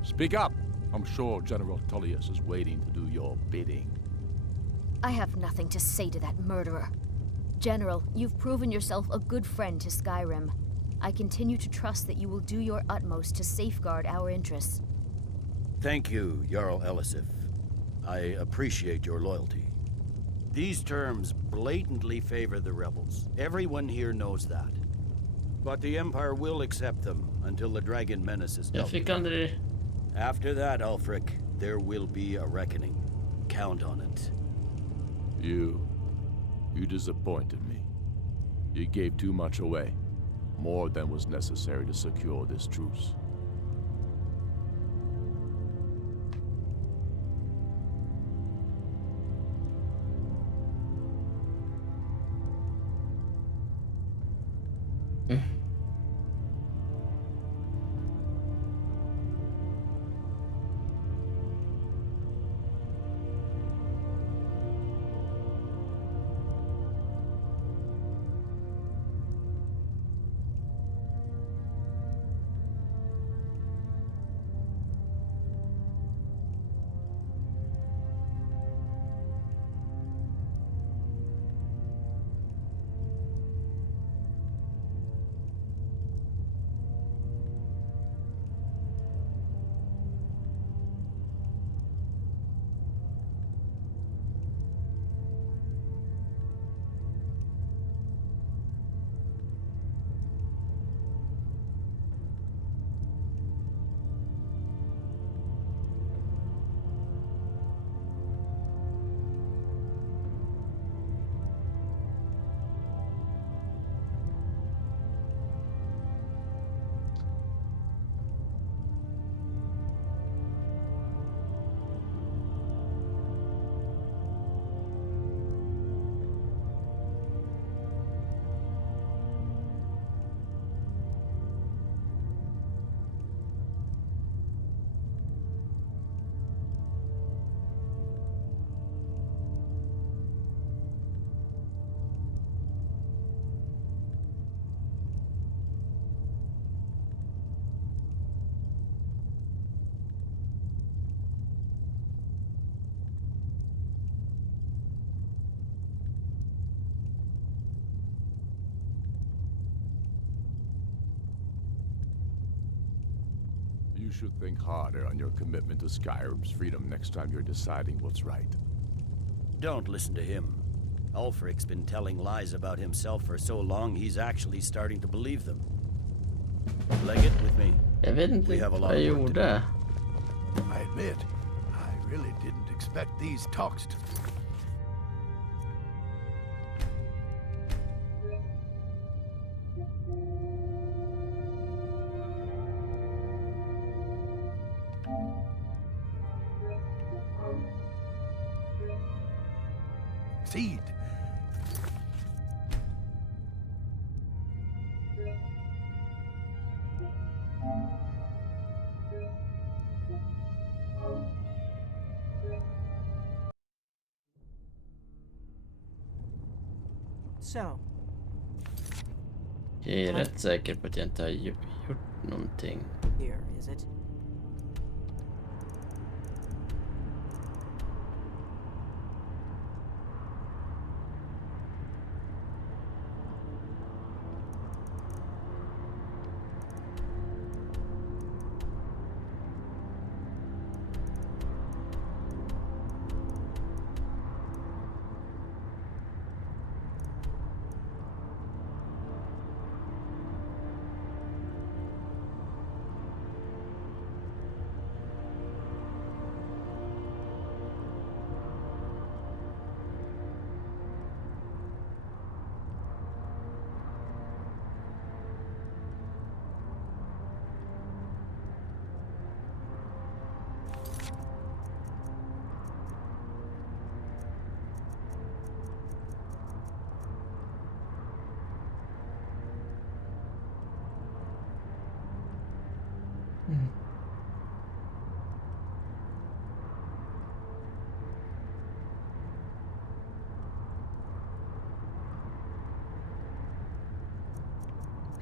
Speak up! I'm sure General Tullius is waiting to do your bidding. I have nothing to say to that murderer. General, you've proven yourself a good friend to Skyrim. I continue to trust that you will do your utmost to safeguard our interests. Thank you, Jarl Elisif. I appreciate your loyalty. These terms blatantly favor the rebels. Everyone here knows that. But the Empire will accept them until the Dragon Menace is dealt with. After that, Ulfric, there will be a reckoning. Count on it. You disappointed me. You gave too much away. More than was necessary to secure this truce. You should think harder on your commitment to Skyrim's freedom next time you're deciding what's right. Don't listen to him. Ulfric's been telling lies about himself for so long, he's actually starting to believe them. Leggett, with me. We have a lot of work to do. I admit, I really didn't expect these talks to... Seed. So. Jag är rätt säker på att jag inte har gjort någonting. Here, is it?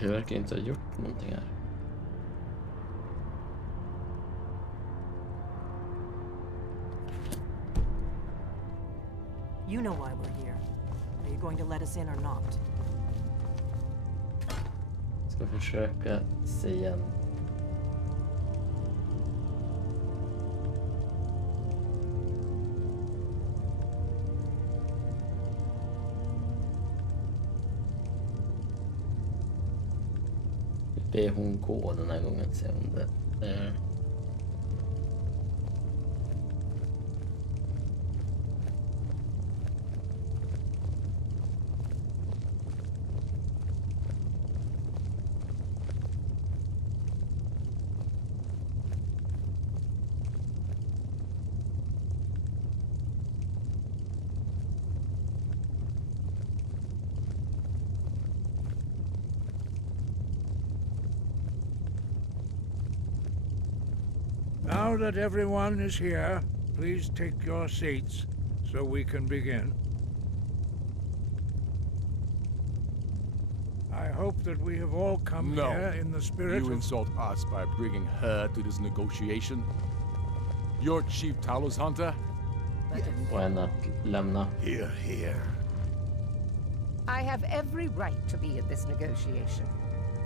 Jag verkar inte ha gjort någonting här. You know why we're here. Are you going to let us in or not? Ska försöka se igen. Be hon gå den här gången, se om det är... Now that everyone is here, please take your seats so we can begin. I hope that we have all come here in the spirit You of... insult us by bringing her to this negotiation? You're Chief Talos Hunter? Och en att lämna. Here. I have every right to be at this negotiation.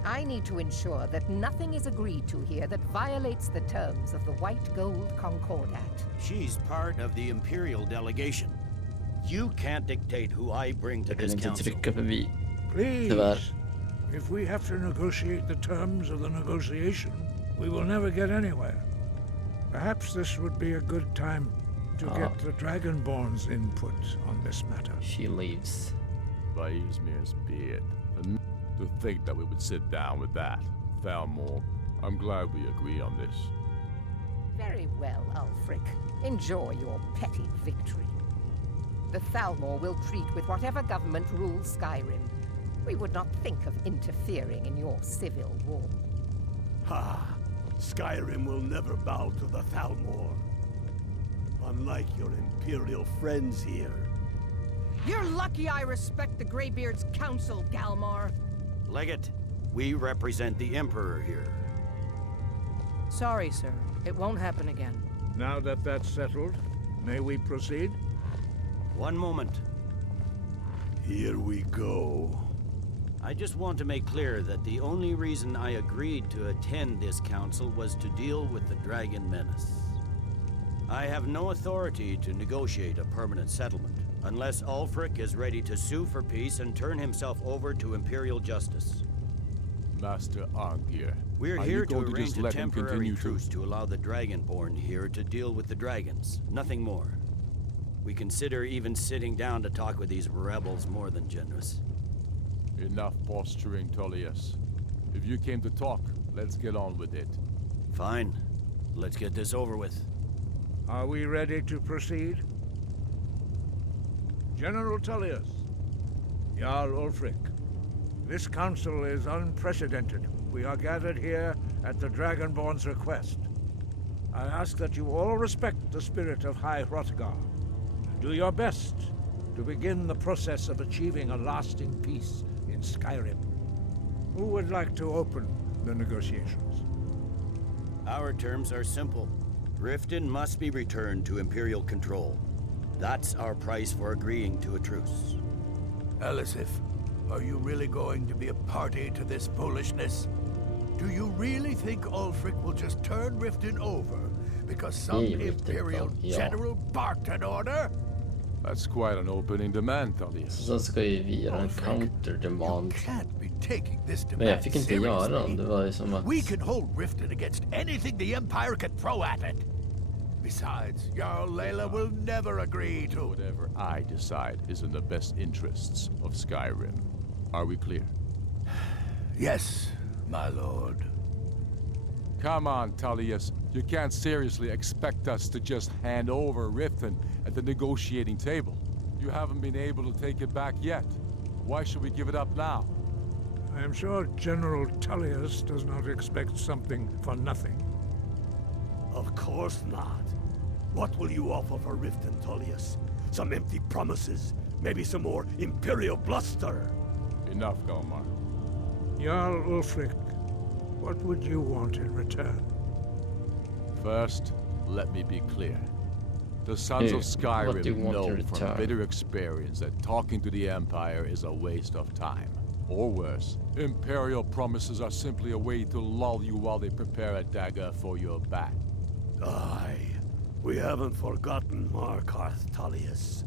I need to ensure that nothing is agreed to here that violates the terms of the White Gold Concordat. She's part of the Imperial delegation. You can't dictate who I bring to this council. Please, if we have to negotiate the terms of the negotiation, we will never get anywhere. Perhaps this would be a good time to get the Dragonborn's input on this matter. She leaves. By Ysmir's beard. And to think that we would sit down with that. Thalmor, I'm glad we agree on this. Very well, Ulfric. Enjoy your petty victory. The Thalmor will treat with whatever government rules Skyrim. We would not think of interfering in your civil war. Ha! Skyrim will never bow to the Thalmor. Unlike your Imperial friends here. You're lucky I respect the Greybeard's counsel, Galmar. Legate, we represent the Emperor here. Sorry, sir. It won't happen again. Now that that's settled, may we proceed? One moment. Here we go. I just want to make clear that the only reason I agreed to attend this council was to deal with the Dragon Menace. I have no authority to negotiate a permanent settlement, unless Ulfric is ready to sue for peace and turn himself over to Imperial justice. Master Arngeir, We're are here you to going to arrange just a let him temporary continue truce to allow the Dragonborn here to deal with the dragons. Nothing more. We consider even sitting down to talk with these rebels more than generous. Enough posturing, Tullius. If you came to talk, let's get on with it. Fine. Let's get this over with. Are we ready to proceed? General Tullius, Jarl Ulfric, this council is unprecedented. We are gathered here at the Dragonborn's request. I ask that you all respect the spirit of High Hrothgar. Do your best to begin the process of achieving a lasting peace in Skyrim. Who would like to open the negotiations? Our terms are simple. Riften must be returned to Imperial control. That's our price for agreeing to a truce. Elisif, are you really going to be a party to this foolishness? Do you really think Ulfric will just turn Riften over because some Imperial general barked an order? That's quite an opening demand, Tullius. Sen ska ju vi göra en counter demand. Taking this Men jag demand fick inte göra dem. seriously. Det var ju som att... We can hold Riften against anything the Empire can throw at it. Besides, Jarl Layla will never agree to... Whatever I decide is in the best interests of Skyrim. Are we clear? Yes, my lord. Come on, Tullius. You can't seriously expect us to just hand over Riften at the negotiating table. You haven't been able to take it back yet. Why should we give it up now? I am sure General Tullius does not expect something for nothing. Of course not. What will you offer for Riften, Tullius? Some empty promises? Maybe some more Imperial bluster? Enough, Galmar. Jarl Ulfric, what would you want in return? First, let me be clear. The Sons of Skyrim know from bitter experience that talking to the Empire is a waste of time. Or worse, Imperial promises are simply a way to lull you while they prepare a dagger for your back. Aye, we haven't forgotten Markarth, Tullius.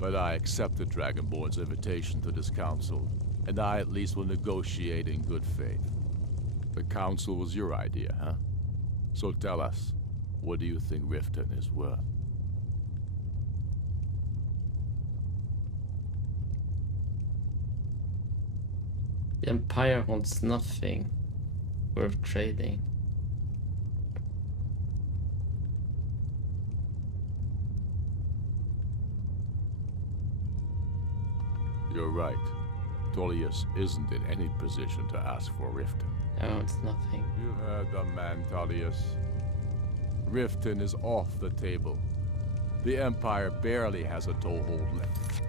But I accept the Dragonborn's invitation to this council, and I at least will negotiate in good faith. The council was your idea, huh? So tell us, what do you think Riften is worth? The Empire wants nothing worth trading. You're right. Tullius isn't in any position to ask for Riften. No, it's nothing. You heard the man, Tullius. Riften is off the table. The Empire barely has a toehold left.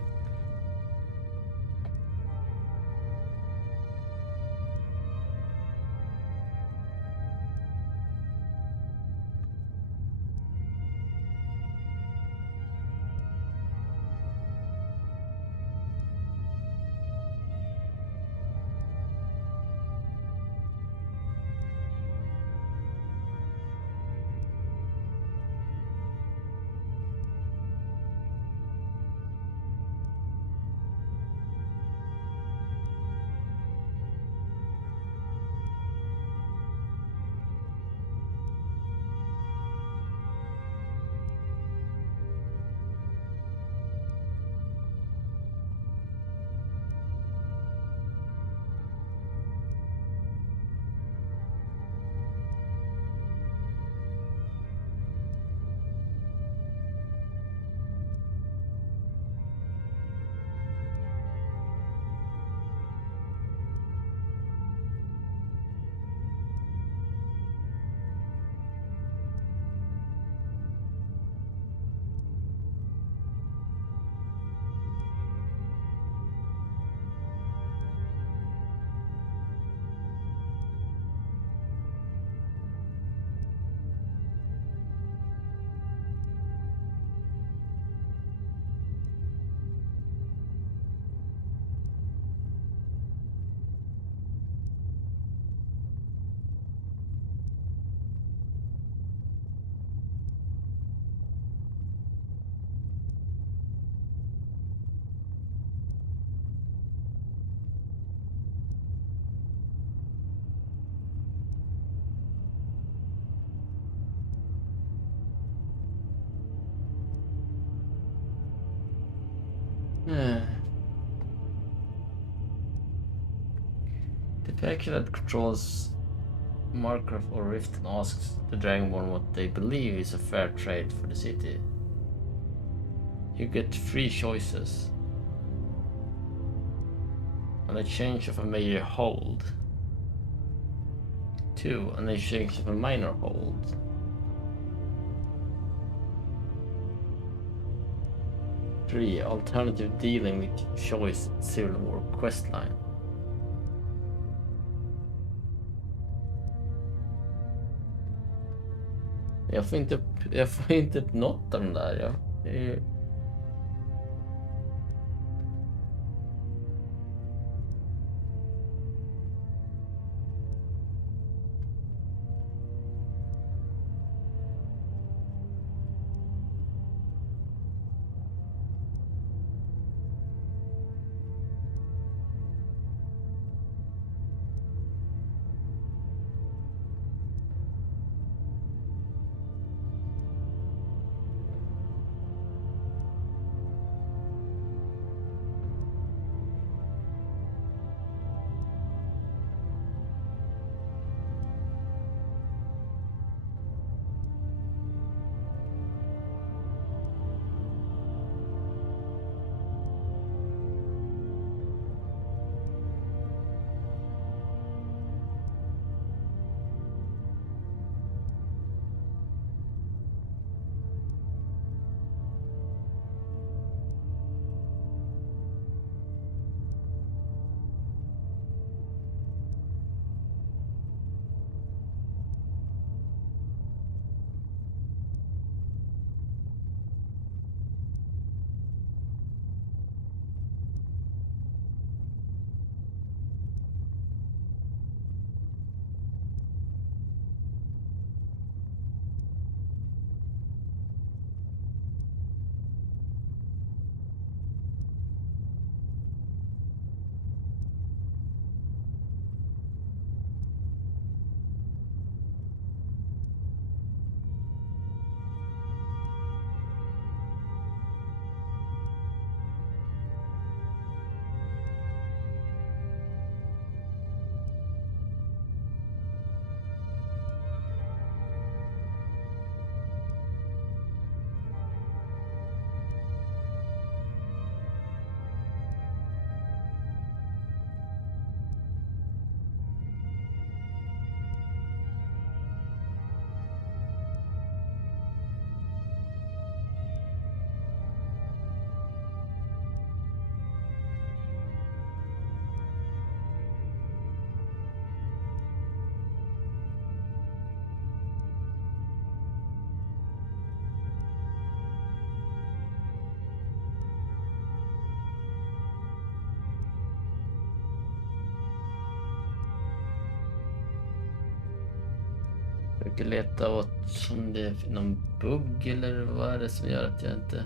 The packer that controls Markarth or Riften asks the Dragonborn what they believe is a fair trade for the city. You get 3 choices. An exchange of a major hold. 2. An exchange of a minor hold. 3. Alternative dealing with choice Civil War questline. Jag får inte upp något av dem där. Ja. Det är... försöker leta åt om det är någon bugg eller vad är det som gör att jag inte...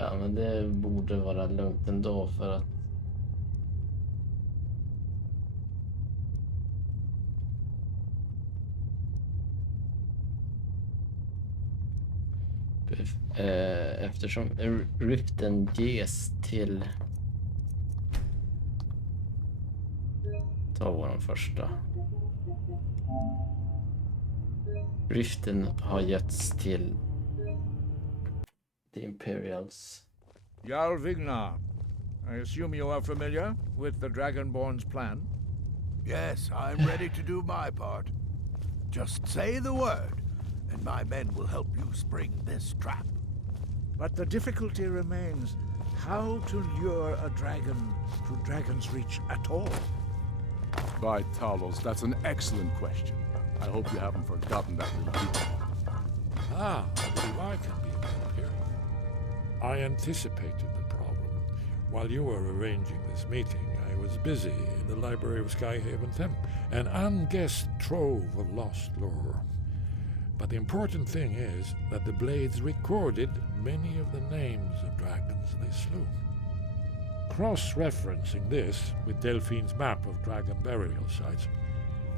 Ja, men det borde vara lugnt ändå för att... Eftersom riften ges till... Ta vår första. Riften har getts till the Imperials. Jarl Vignar, I assume you are familiar with the Dragonborn's plan? Yes, I'm ready to do my part. Just say the word, and my men will help you spring this trap. But the difficulty remains how to lure a dragon to Dragon's Reach at all. By Talos, that's an excellent question. I hope you haven't forgotten that little detail. I believe I can be of help here. I anticipated the problem. While you were arranging this meeting, I was busy in the library of Skyhaven Temp, an unguessed trove of lost lore. But the important thing is that the Blades recorded many of the names of dragons they slew. Cross-referencing this with Delphine's map of dragon burial sites,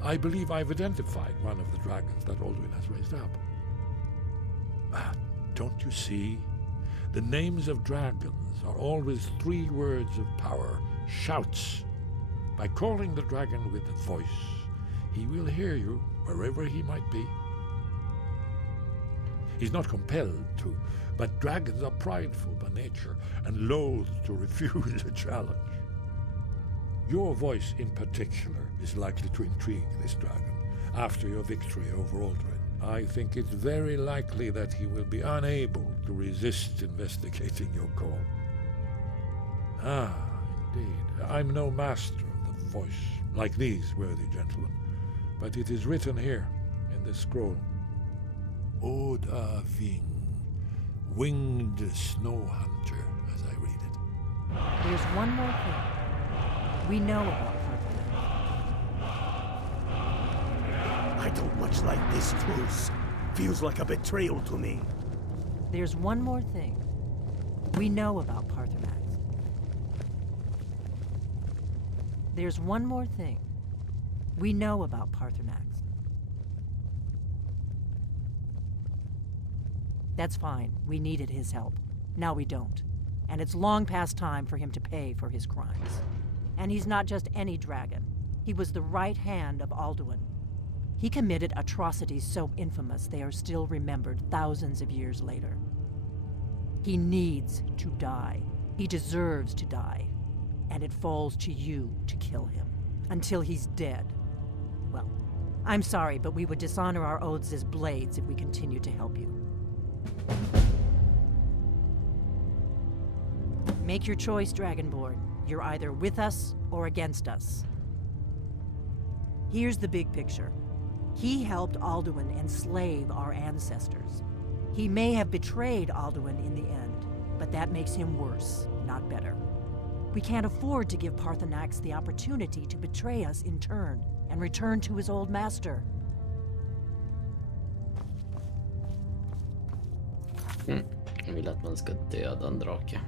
I believe I've identified one of the dragons that Alduin has raised up. Don't you see? The names of dragons are always 3 words of power, shouts. By calling the dragon with a voice, he will hear you wherever he might be. He's not compelled to, but dragons are prideful by nature and loath to refuse a challenge. Your voice in particular is likely to intrigue this dragon after your victory over Alduin. I think it's very likely that he will be unable to resist investigating your call. Indeed. I'm no master of the voice, like these worthy gentlemen, but it is written here in this scroll. Oda Ving, winged snow hunter, as I read it. There's one more thing. We know about I don't much like this truce. Feels like a betrayal to me. There's one more thing. We know about Paarthurnax. There's one more thing. We know about Paarthurnax. That's fine. We needed his help. Now we don't. And it's long past time for him to pay for his crimes. And he's not just any dragon. He was the right hand of Alduin. He committed atrocities so infamous they are still remembered thousands of years later. He needs to die. He deserves to die. And it falls to you to kill him. Until he's dead. Well, I'm sorry, but we would dishonor our oaths as blades if we continued to help you. Make your choice, Dragonborn. You're either with us or against us. Here's the big picture. He helped Alduin enslave our ancestors. He may have betrayed Alduin in the end, but that makes him worse, not better. We can't afford to give Paarthurnax the opportunity to betray us in turn and return to his old master. Jag vill att man ska döda en drake.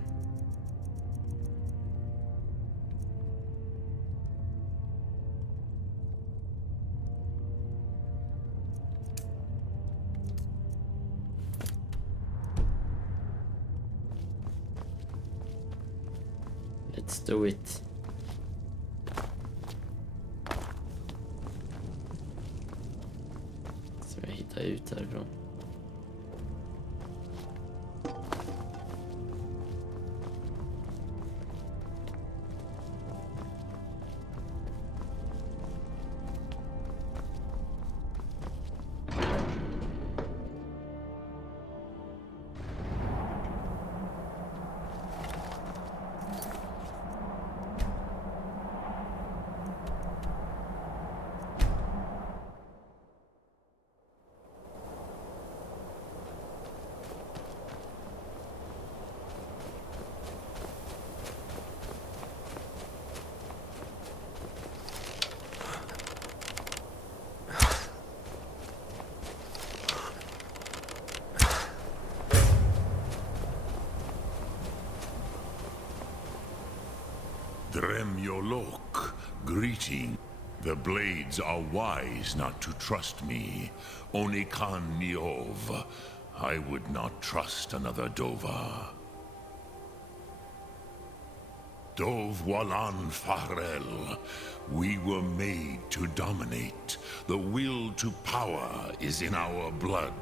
Let's do it. Så jag hittar ut härifrån. Dremyolok, greeting. The blades are wise not to trust me. Onikan Niov, I would not trust another Dova. Dov Walan Farel, we were made to dominate. The will to power is in our blood.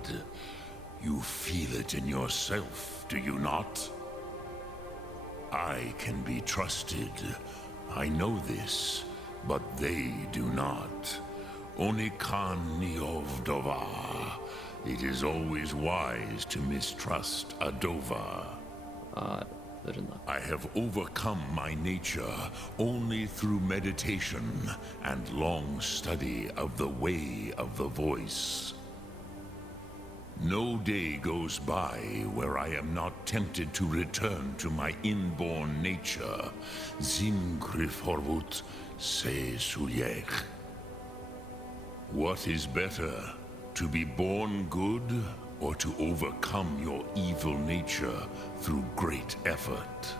You feel it in yourself, do you not? I can be trusted. I know this, but they do not. Onikan Niov Dova. It is always wise to mistrust a Dova. I have overcome my nature only through meditation and long study of the way of the voice. No day goes by where I am not tempted to return to my inborn nature. Zimgrifhorvut se sulyech. What is better, to be born good or to overcome your evil nature through great effort?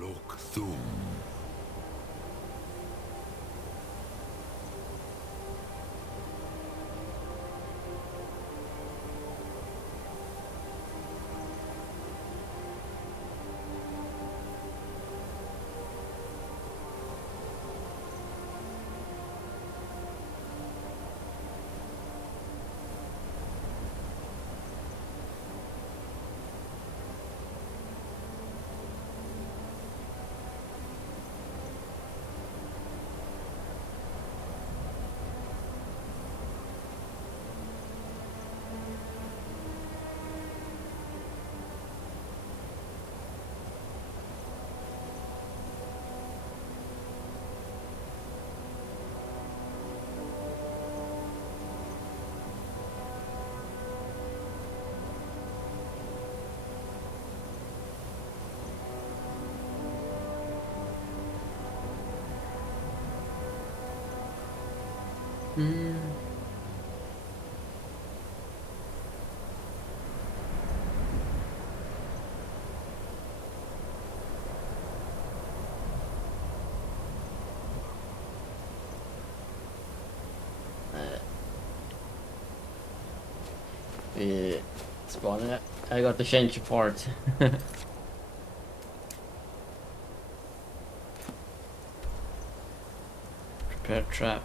Lokthum. We spawn it. I got to change the part. Prepare trap.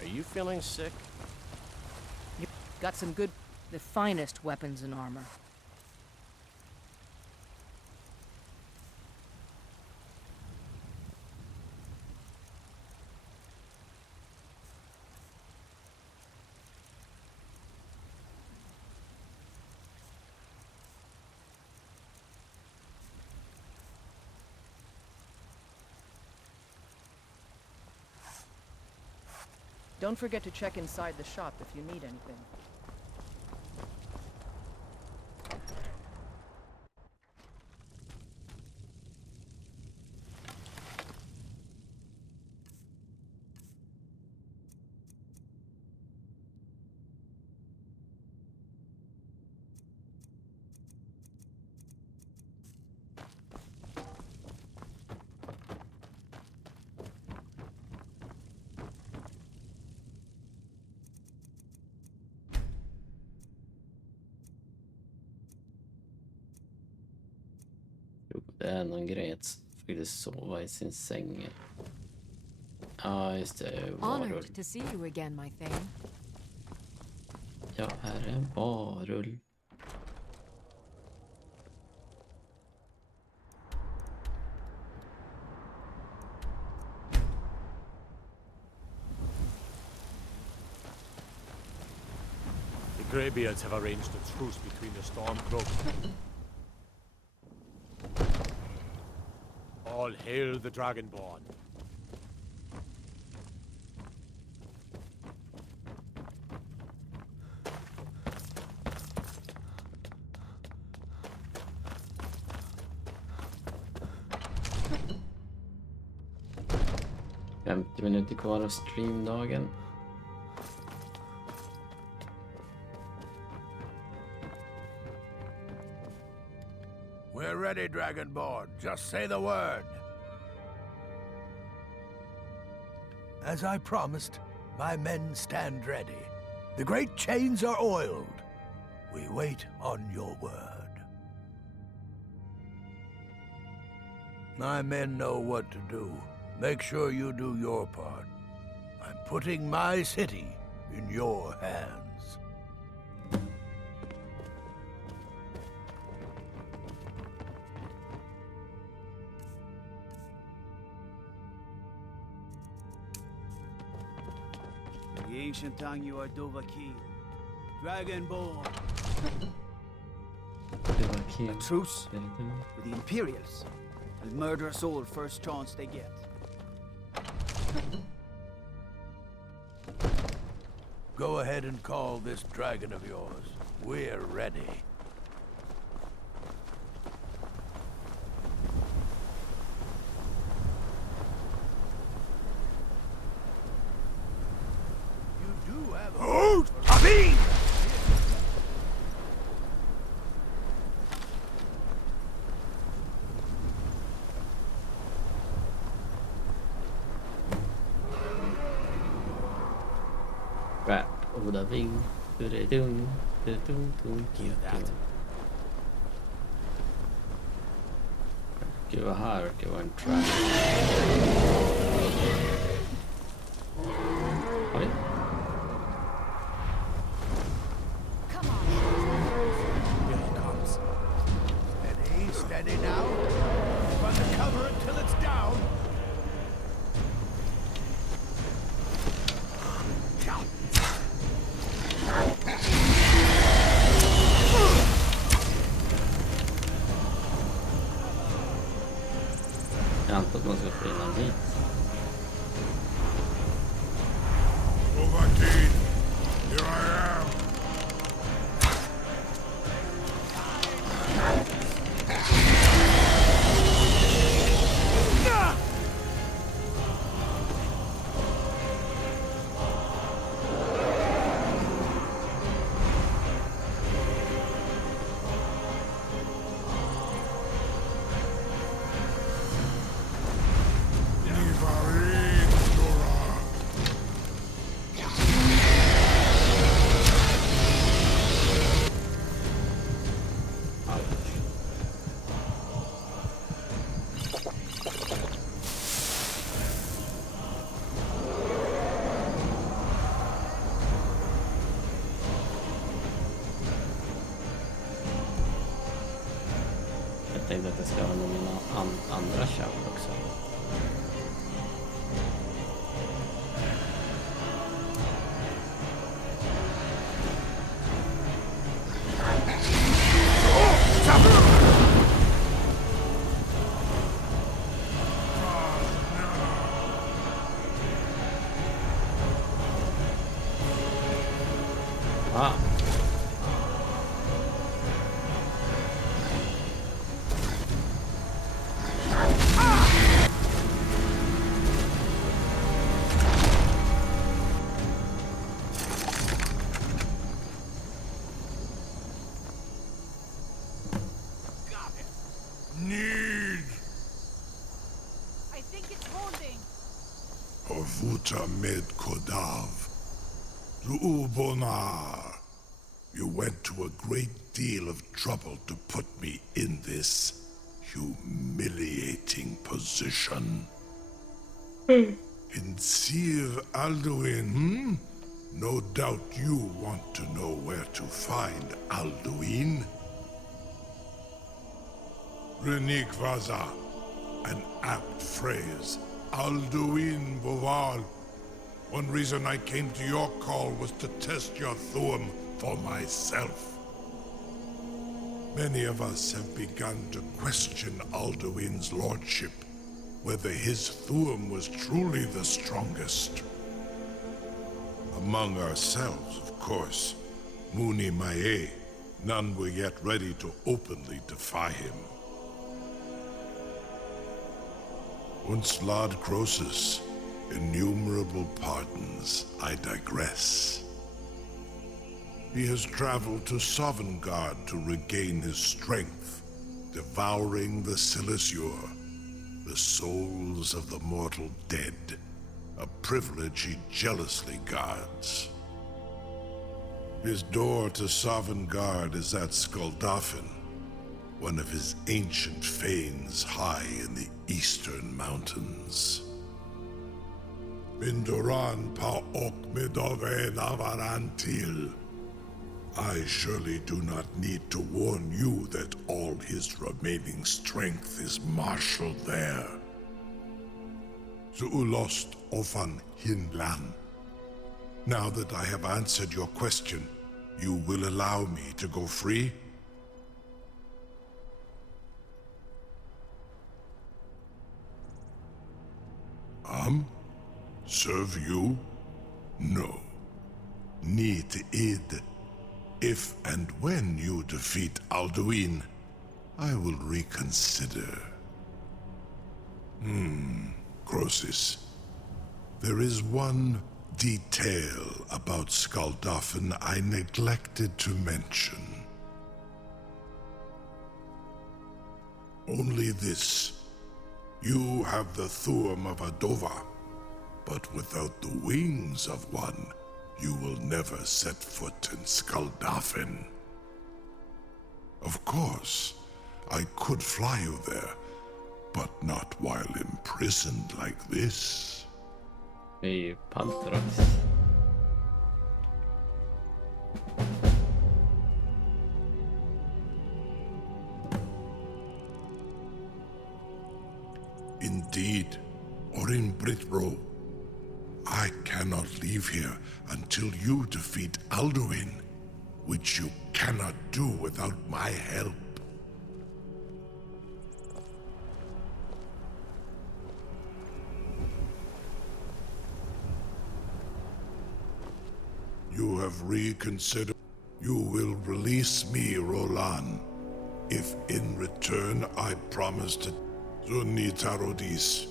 Are you feeling sick? You've got some good, the finest weapons and armor. Don't forget to check inside the shop if you need anything. Det är någon grej att faktiskt sova i sin säng. Ja, just det. Varulv. Honored to see you again, my thing. Jag är en varulv. The Greybeards have arranged a truce between the Stormcloaks. All hail the Dragonborn. $50 minuter kvar av streamdagen. We're ready, Dragonborn. Just say the word. As I promised, my men stand ready. The great chains are oiled. We wait on your word. My men know what to do. Make sure you do your part. I'm putting my city in your hands. The ancient tongue you are Dovahkiin, Dragonborn. Dovahkiin. A truce with the Imperials. Will murder us all first chance they get. Go ahead and call this dragon of yours. We're ready. You do have a... Hold! Abin! Rap over the wing. Do-de-dum, do-dum-dum, Hear that? Gud vad här verkar vara en trap. Oj. Here he comes. Steady, steady now. Run the cover until it's down. Jag antar att man ska få in han hit. Dovahkiin, here I am. Jag tänkte att jag ska ha mina andra köp också. Ah. Need I think it's holding. Havuta med Kodav. To Ubonar. You went to a great deal of trouble to put me in this. humiliating position. In Sir Alduin, No doubt you want to know where to find Alduin. Renik Vaza, an apt phrase. Alduin Boval. One reason I came to your call was to test your Thuum for myself. Many of us have begun to question Alduin's lordship, whether his Thuum was truly the strongest. Among ourselves, of course, Muni Mae, none were yet ready to openly defy him. Once Lord Croesus, innumerable pardons, I digress. He has traveled to Sovngarde to regain his strength, devouring the Silesure, the souls of the mortal dead, a privilege he jealously guards. His door to Sovngarde is at Skuldafn, one of his ancient fanes high in the eastern mountains. Mindoran pa ok midove navarantil. I surely do not need to warn you that all his remaining strength is marshaled there. Zuulost ofan hinlan. Now that I have answered your question, you will allow me to go free? Serve you? No. Need id. If and when you defeat Alduin, I will reconsider. Croesus. There is one detail about Skuldafn I neglected to mention. Only this. You have the Thuum of a Dova, but without the wings of one, you will never set foot in Skuldafn. Of course, I could fly you there, but not while imprisoned like this. Hey, Pantherax. Indeed, or in Britro. I cannot leave here until you defeat Alduin, which you cannot do without my help. You have reconsidered. You will release me, Roland, if in return I promise to Zunitarodis.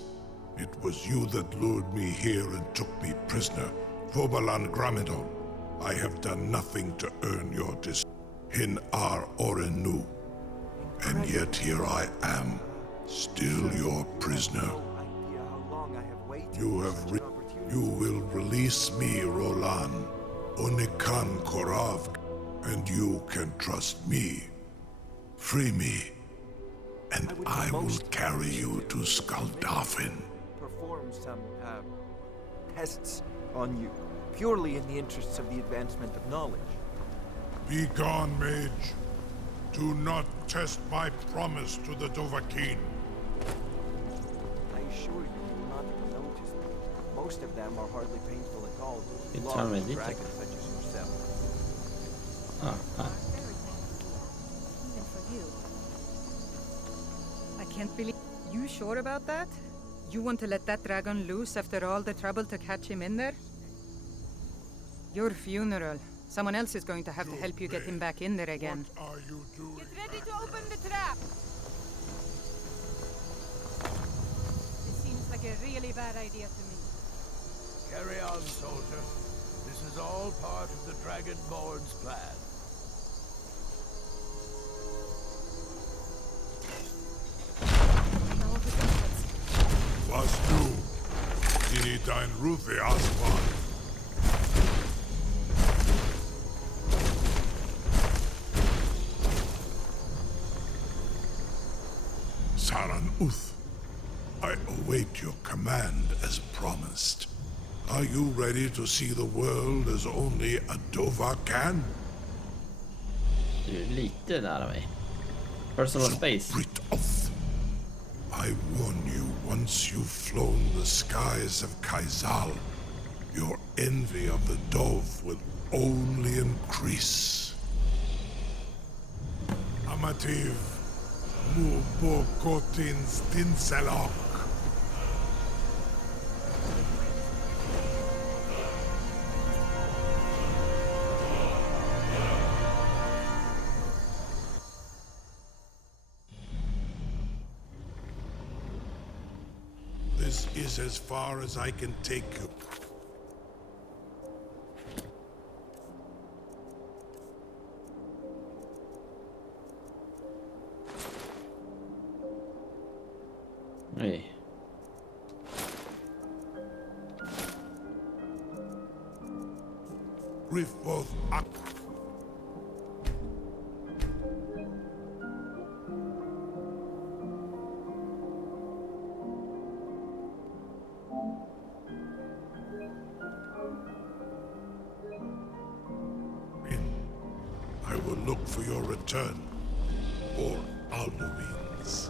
It was you that lured me here and took me prisoner. Vobalan Gramidon. I have done nothing to earn your Hin Ar Orenu. And yet here I am, still your prisoner. You will release me, Roland. Onikan Korav, and you can trust me. Free me, and I will carry you to Skuldafn. Perform some tests on you, purely in the interests of the advancement of knowledge. Be gone, mage. Do not test my promise to the Dovahkiin. I assure you, you will not notice them. Most of them are hardly painful at all to It's already dragons such as yourself. Even for you. I can't believe... You sure about that? You want to let that dragon loose after all the trouble to catch him in there? Your funeral. Someone else is going to have to help you get him back in there again. What are you doing? Get ready to open the trap! This seems like a really bad idea to me. Carry on, soldier. This is all part of the Dragonborn's plan. Was du? Dini dein Rufe Aswan. Uth, I await your command as promised. Are you ready to see the world as only a Dova can? Du är lite nära mig. Personal space. I warn you, once you've flown the skies of Kaizal, your envy of the Dove will only increase. Amativ, Mubokotin Stinselok. This is as far as I can take you. Hey. Riff both up. I will look for your return, or Alduin's.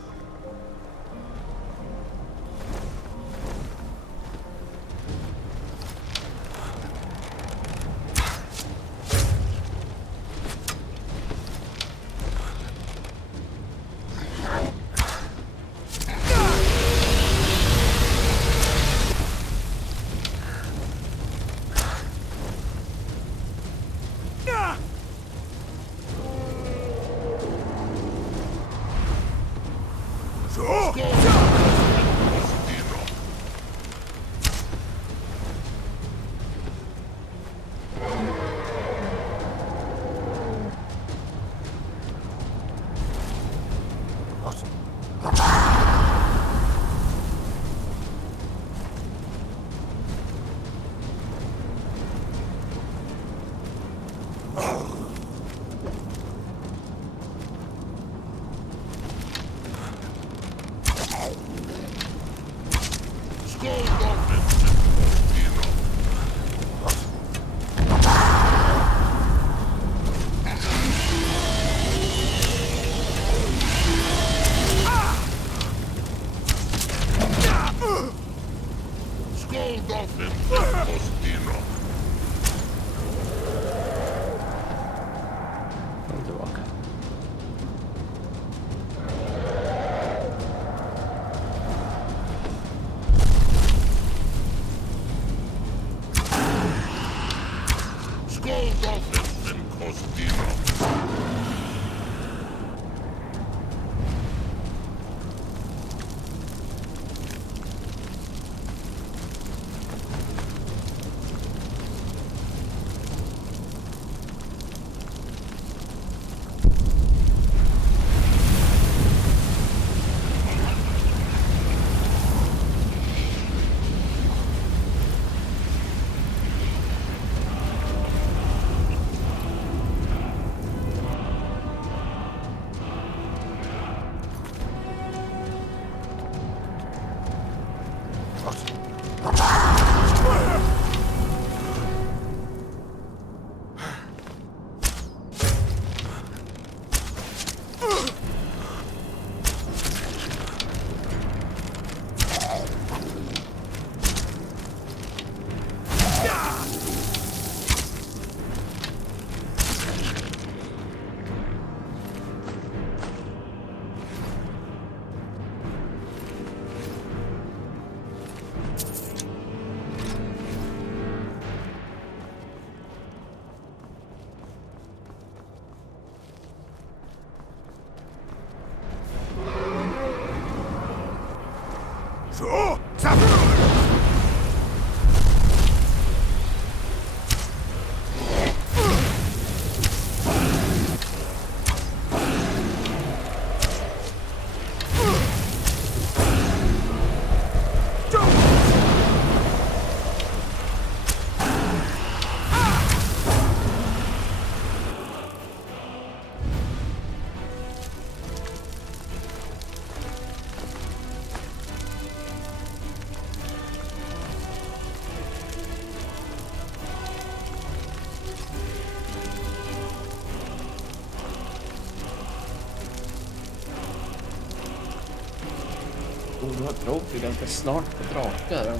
borde vara tråkigt ganska snart på drakar.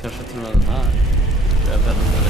Kanske till och med den här. Det är väldigt kul.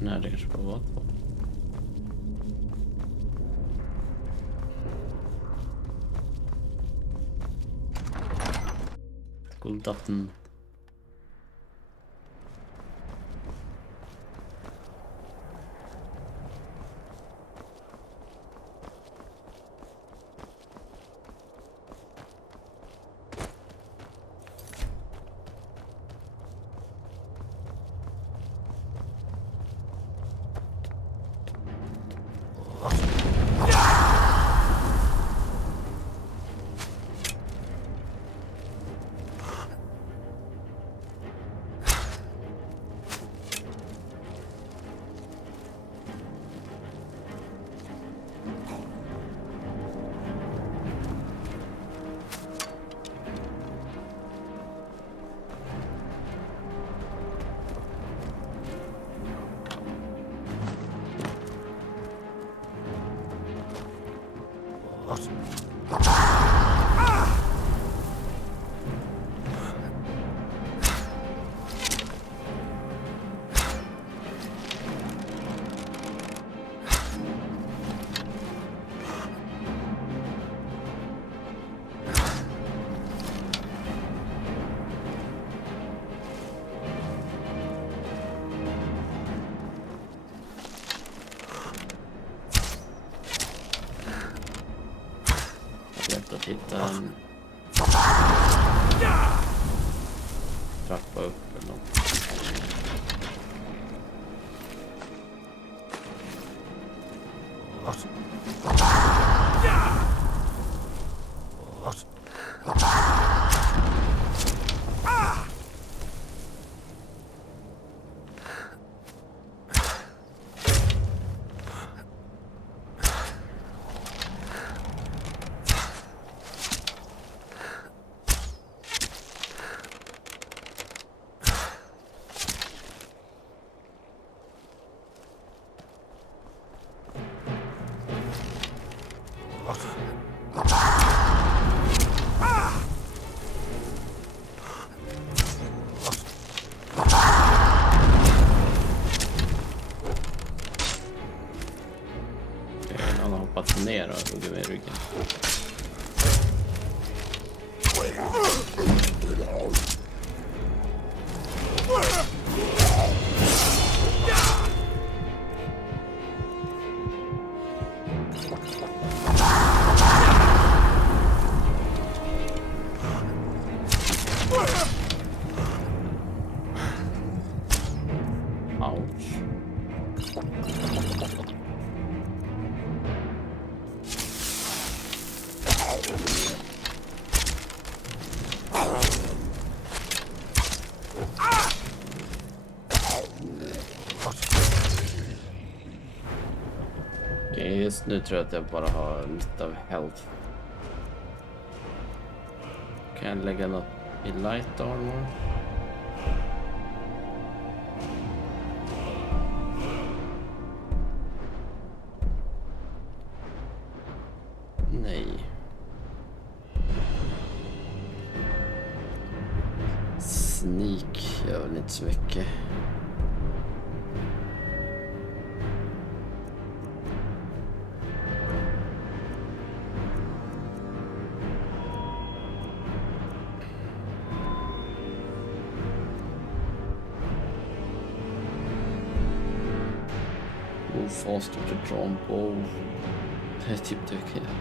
Nej, det kanske bara var två. Gulddatten. Att hitta en trappa upp eller något. då, hugger mig i ryggen. Just nu tror jag att jag bara har lite av health. Kan jag lägga något i light armor? Nej. Sneak gör väl inte så mycket. Faster to draw on bow. Det är typ det kan jag.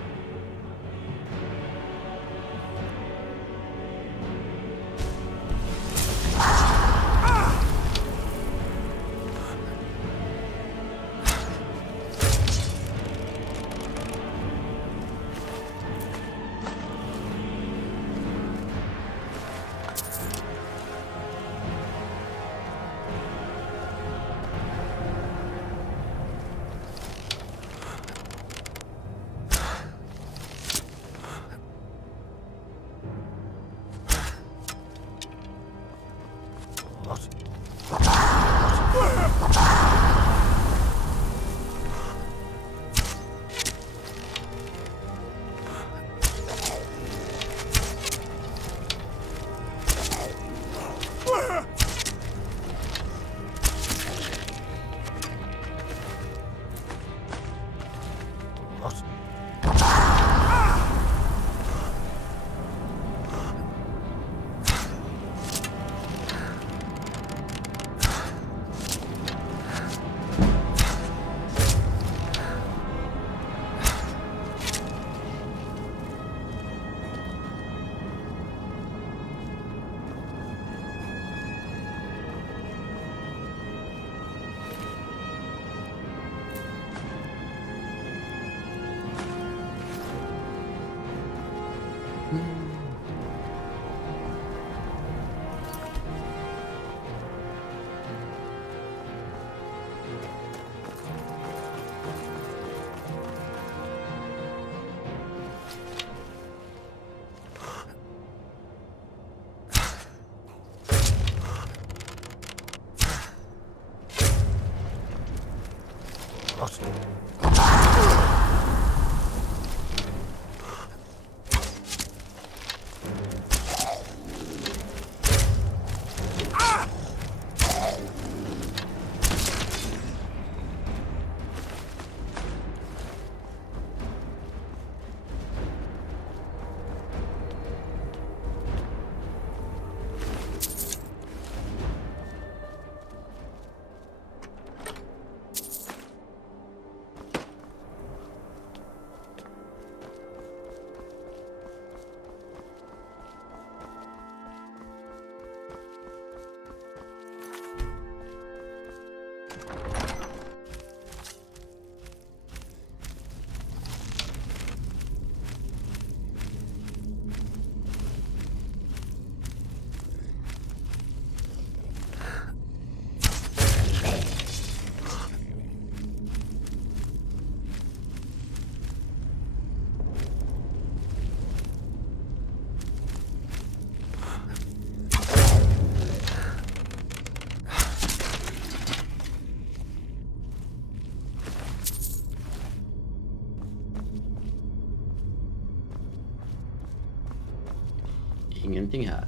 Ingenting här.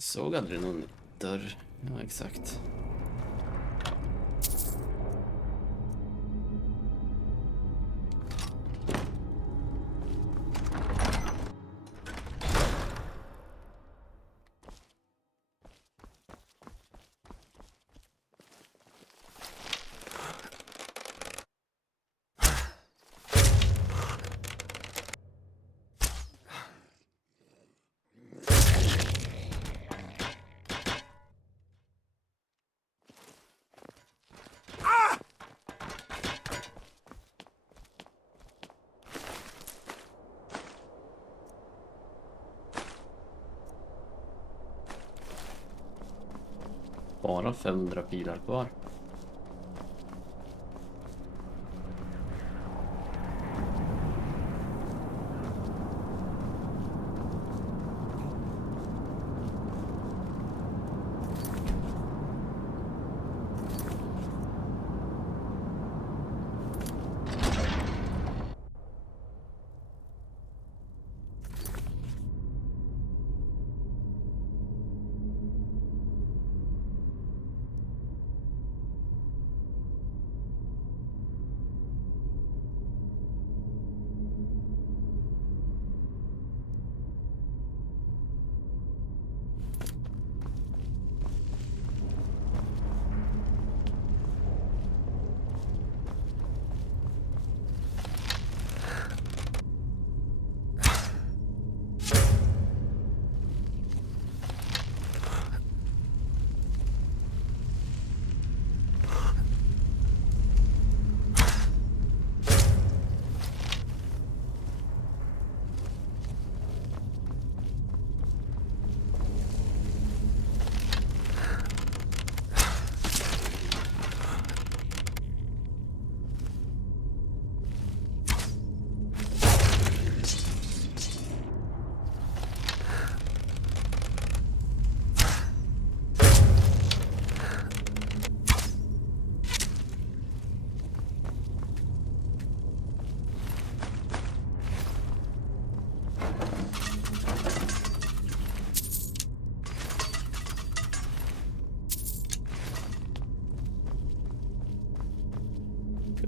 Såg aldrig någon dörr. Ja, exakt. Bara 500 pilar kvar.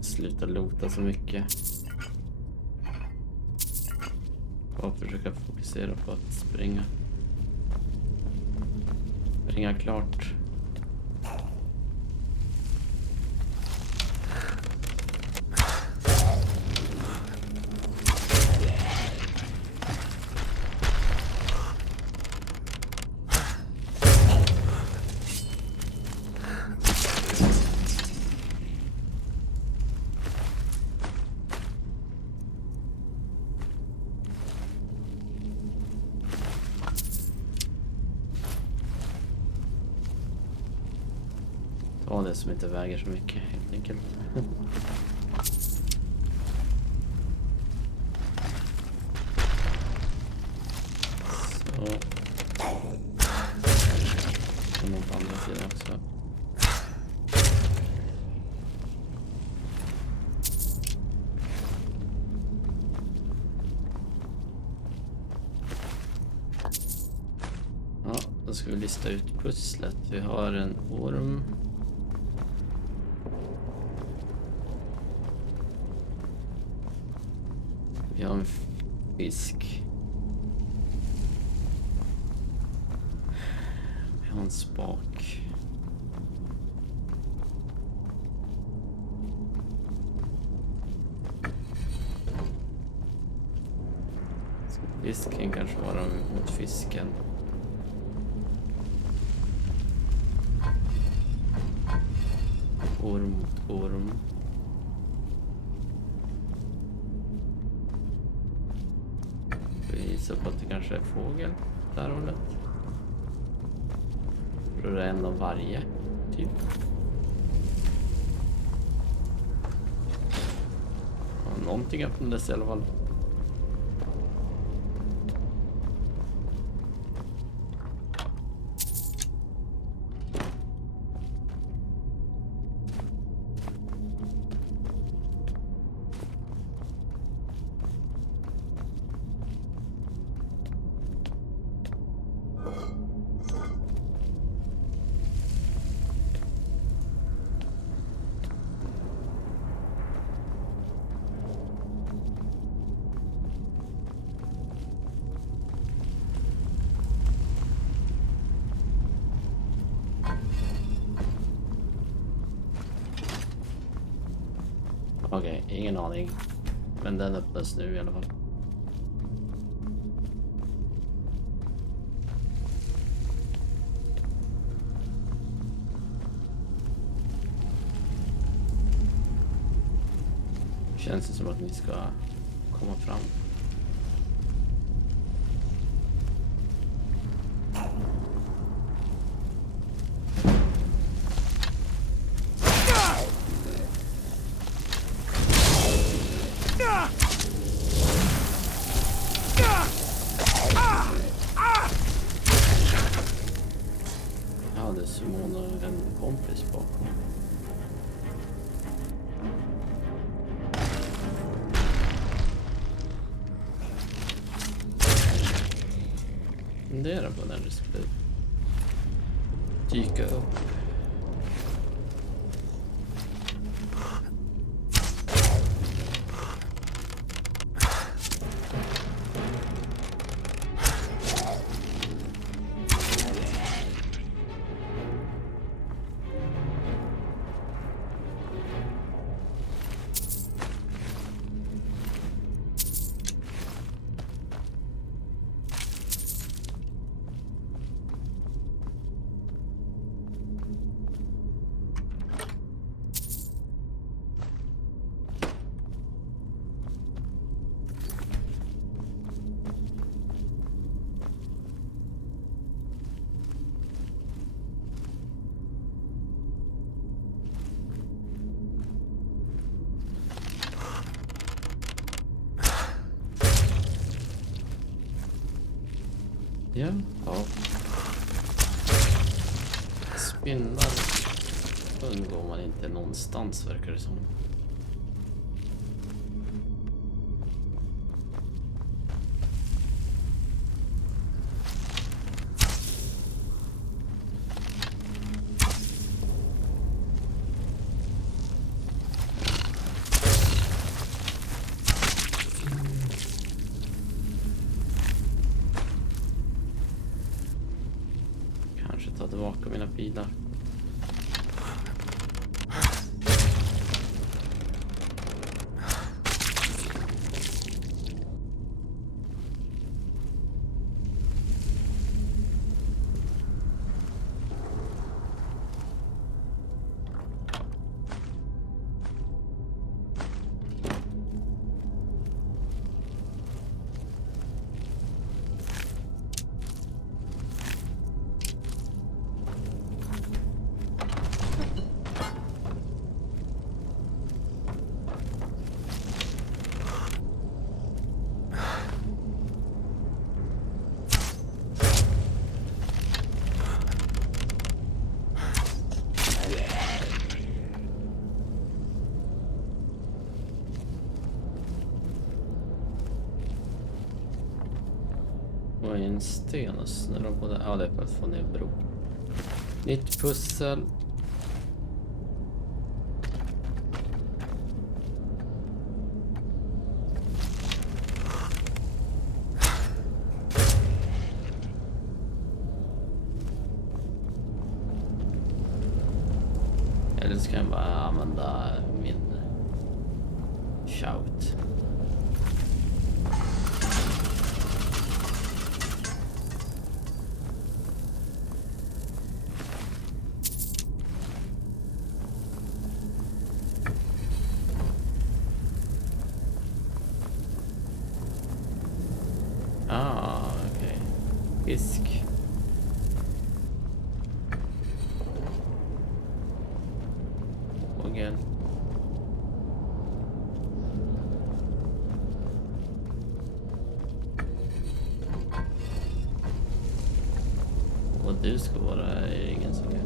Sluta lota så mycket. Och försöka fokusera på att springa. Springa klart. Ta det som inte väger så mycket, helt enkelt. Så. Och någon på andra sidan också. Ja, då ska vi lista ut pusslet. Vi har en orm. Vi har en fisk. Vi har en spak. Fisken kanske vara mot fisken. Orm mot orm. Så på att det kanske är fågel där hållet. För det är en av varje typ. Ja, någonting öppnades i alla fall. Okej, ingen aning. Men den öppnas nu i alla fall. Känns det som att ni ska komma fram. Jag hade Simon och en kompis bakom. Fundera på när det skulle dyka upp. Ja. Spinnar undgår man inte någonstans, verkar det som. Ta tillbaka mina pilar. Och en sten och snurra på det. Ja, det är för att få ner bro. Nytt pussel. Eller så kan jag bara använda min shout. Okej. Fisk. Fågel. Och du ska vara, är ingen som vet.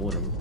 Orm.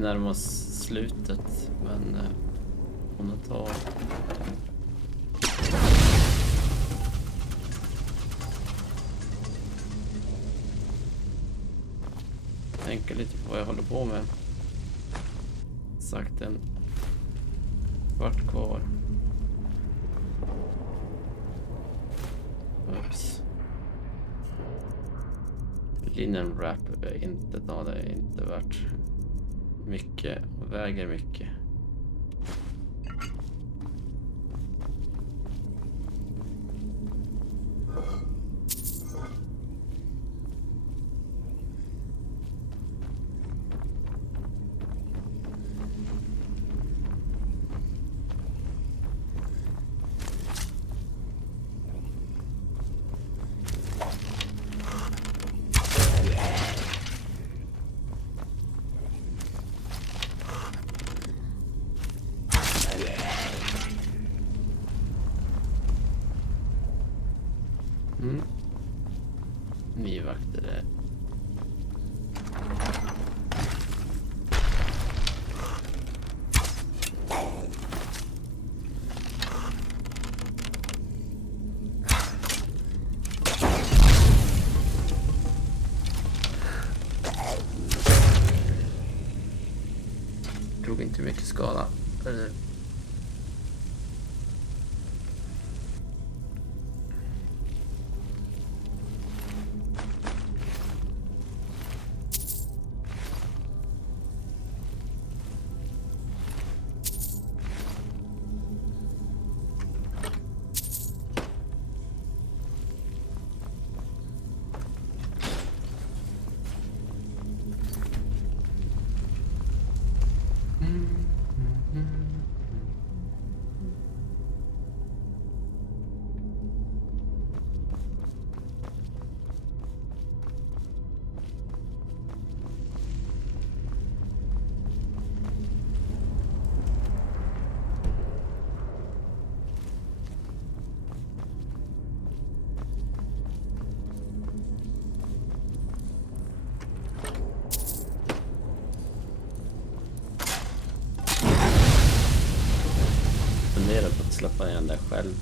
närma oss slutet, men om det tar... Tänker lite på vad jag håller på med. Sagt en kvart kvar. Oops. Linen wrap är inte, ja, det är inte värt mycket och väger mycket. Livvakter är... Tog inte mycket skada. Funderar på att släppa igen det själv.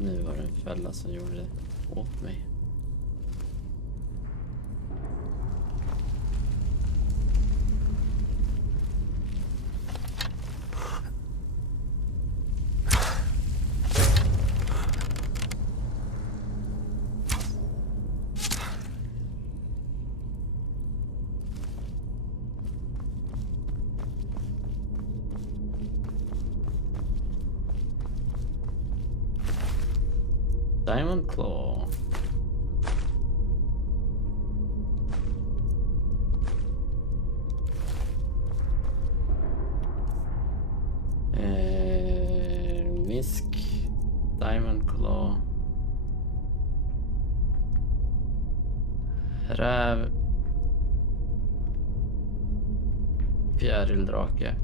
Nu var det en fälla som gjorde det åt mig. Diamond Claw. Misk. Diamond Claw. Räv. Fjärildrake.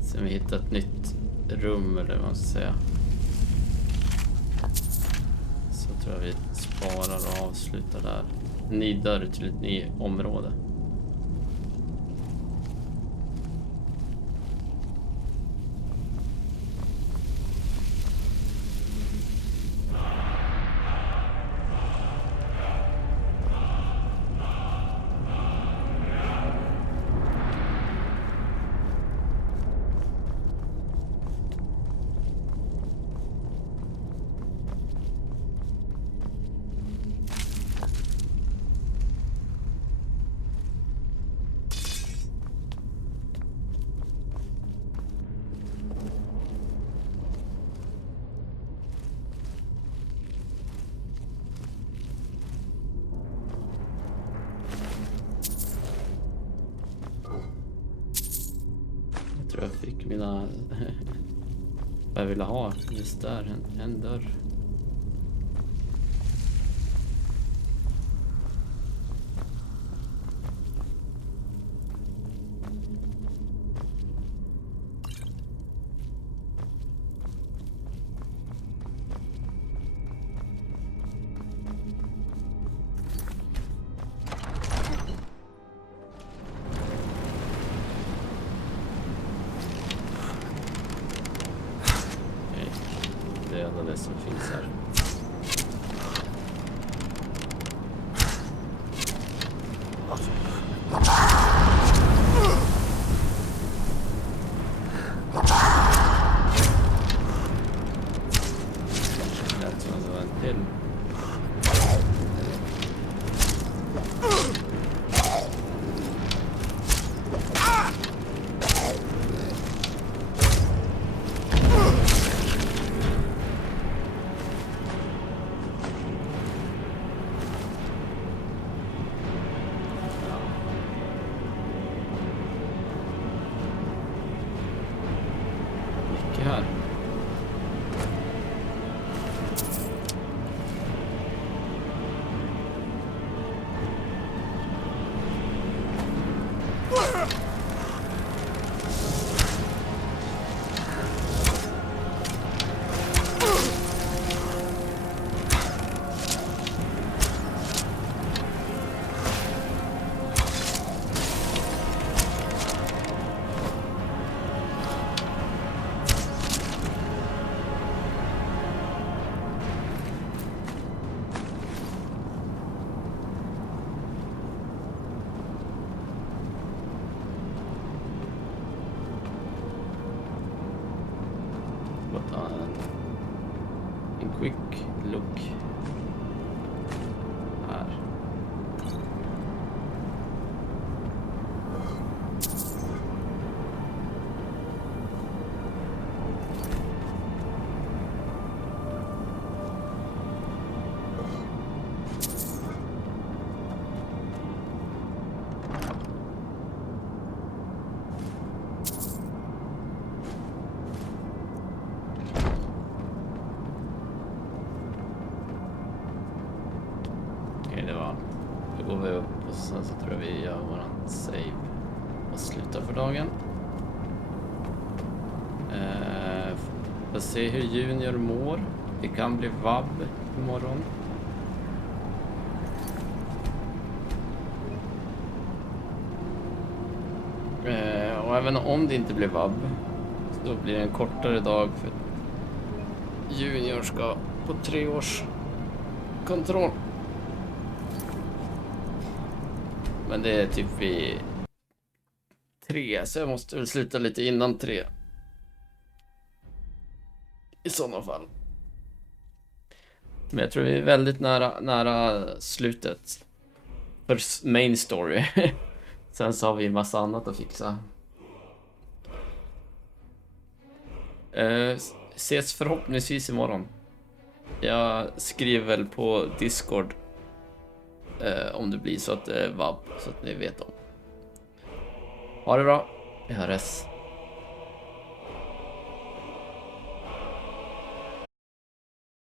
Sen vi hittar ett nytt rum eller vad man ska säga. Så tror jag vi sparar och avslutar där. Ny dörr till ett nytt område. jag fick mina... vad jag ville ha. Just där, en dörr. Det som finns här. Jag tror det var en till. Här. En quick look här. Då går vi upp och sen så tror jag vi gör våran save och slutar för dagen. Får se hur Junior mår. Det kan bli vabb imorgon. Och även om det inte blir vabb så blir det en kortare dag för Junior ska på 3 års kontroll. Men det är typ vid 3, så jag måste väl sluta lite innan 3. I sådana fall. Men jag tror vi är väldigt nära slutet. För main story. Sen så har vi en massa annat att fixa. Ses förhoppningsvis imorgon. Jag skriver väl på Discord. Om det blir så att det är vabb, så att ni vet om. Ha det bra. Vi hörs.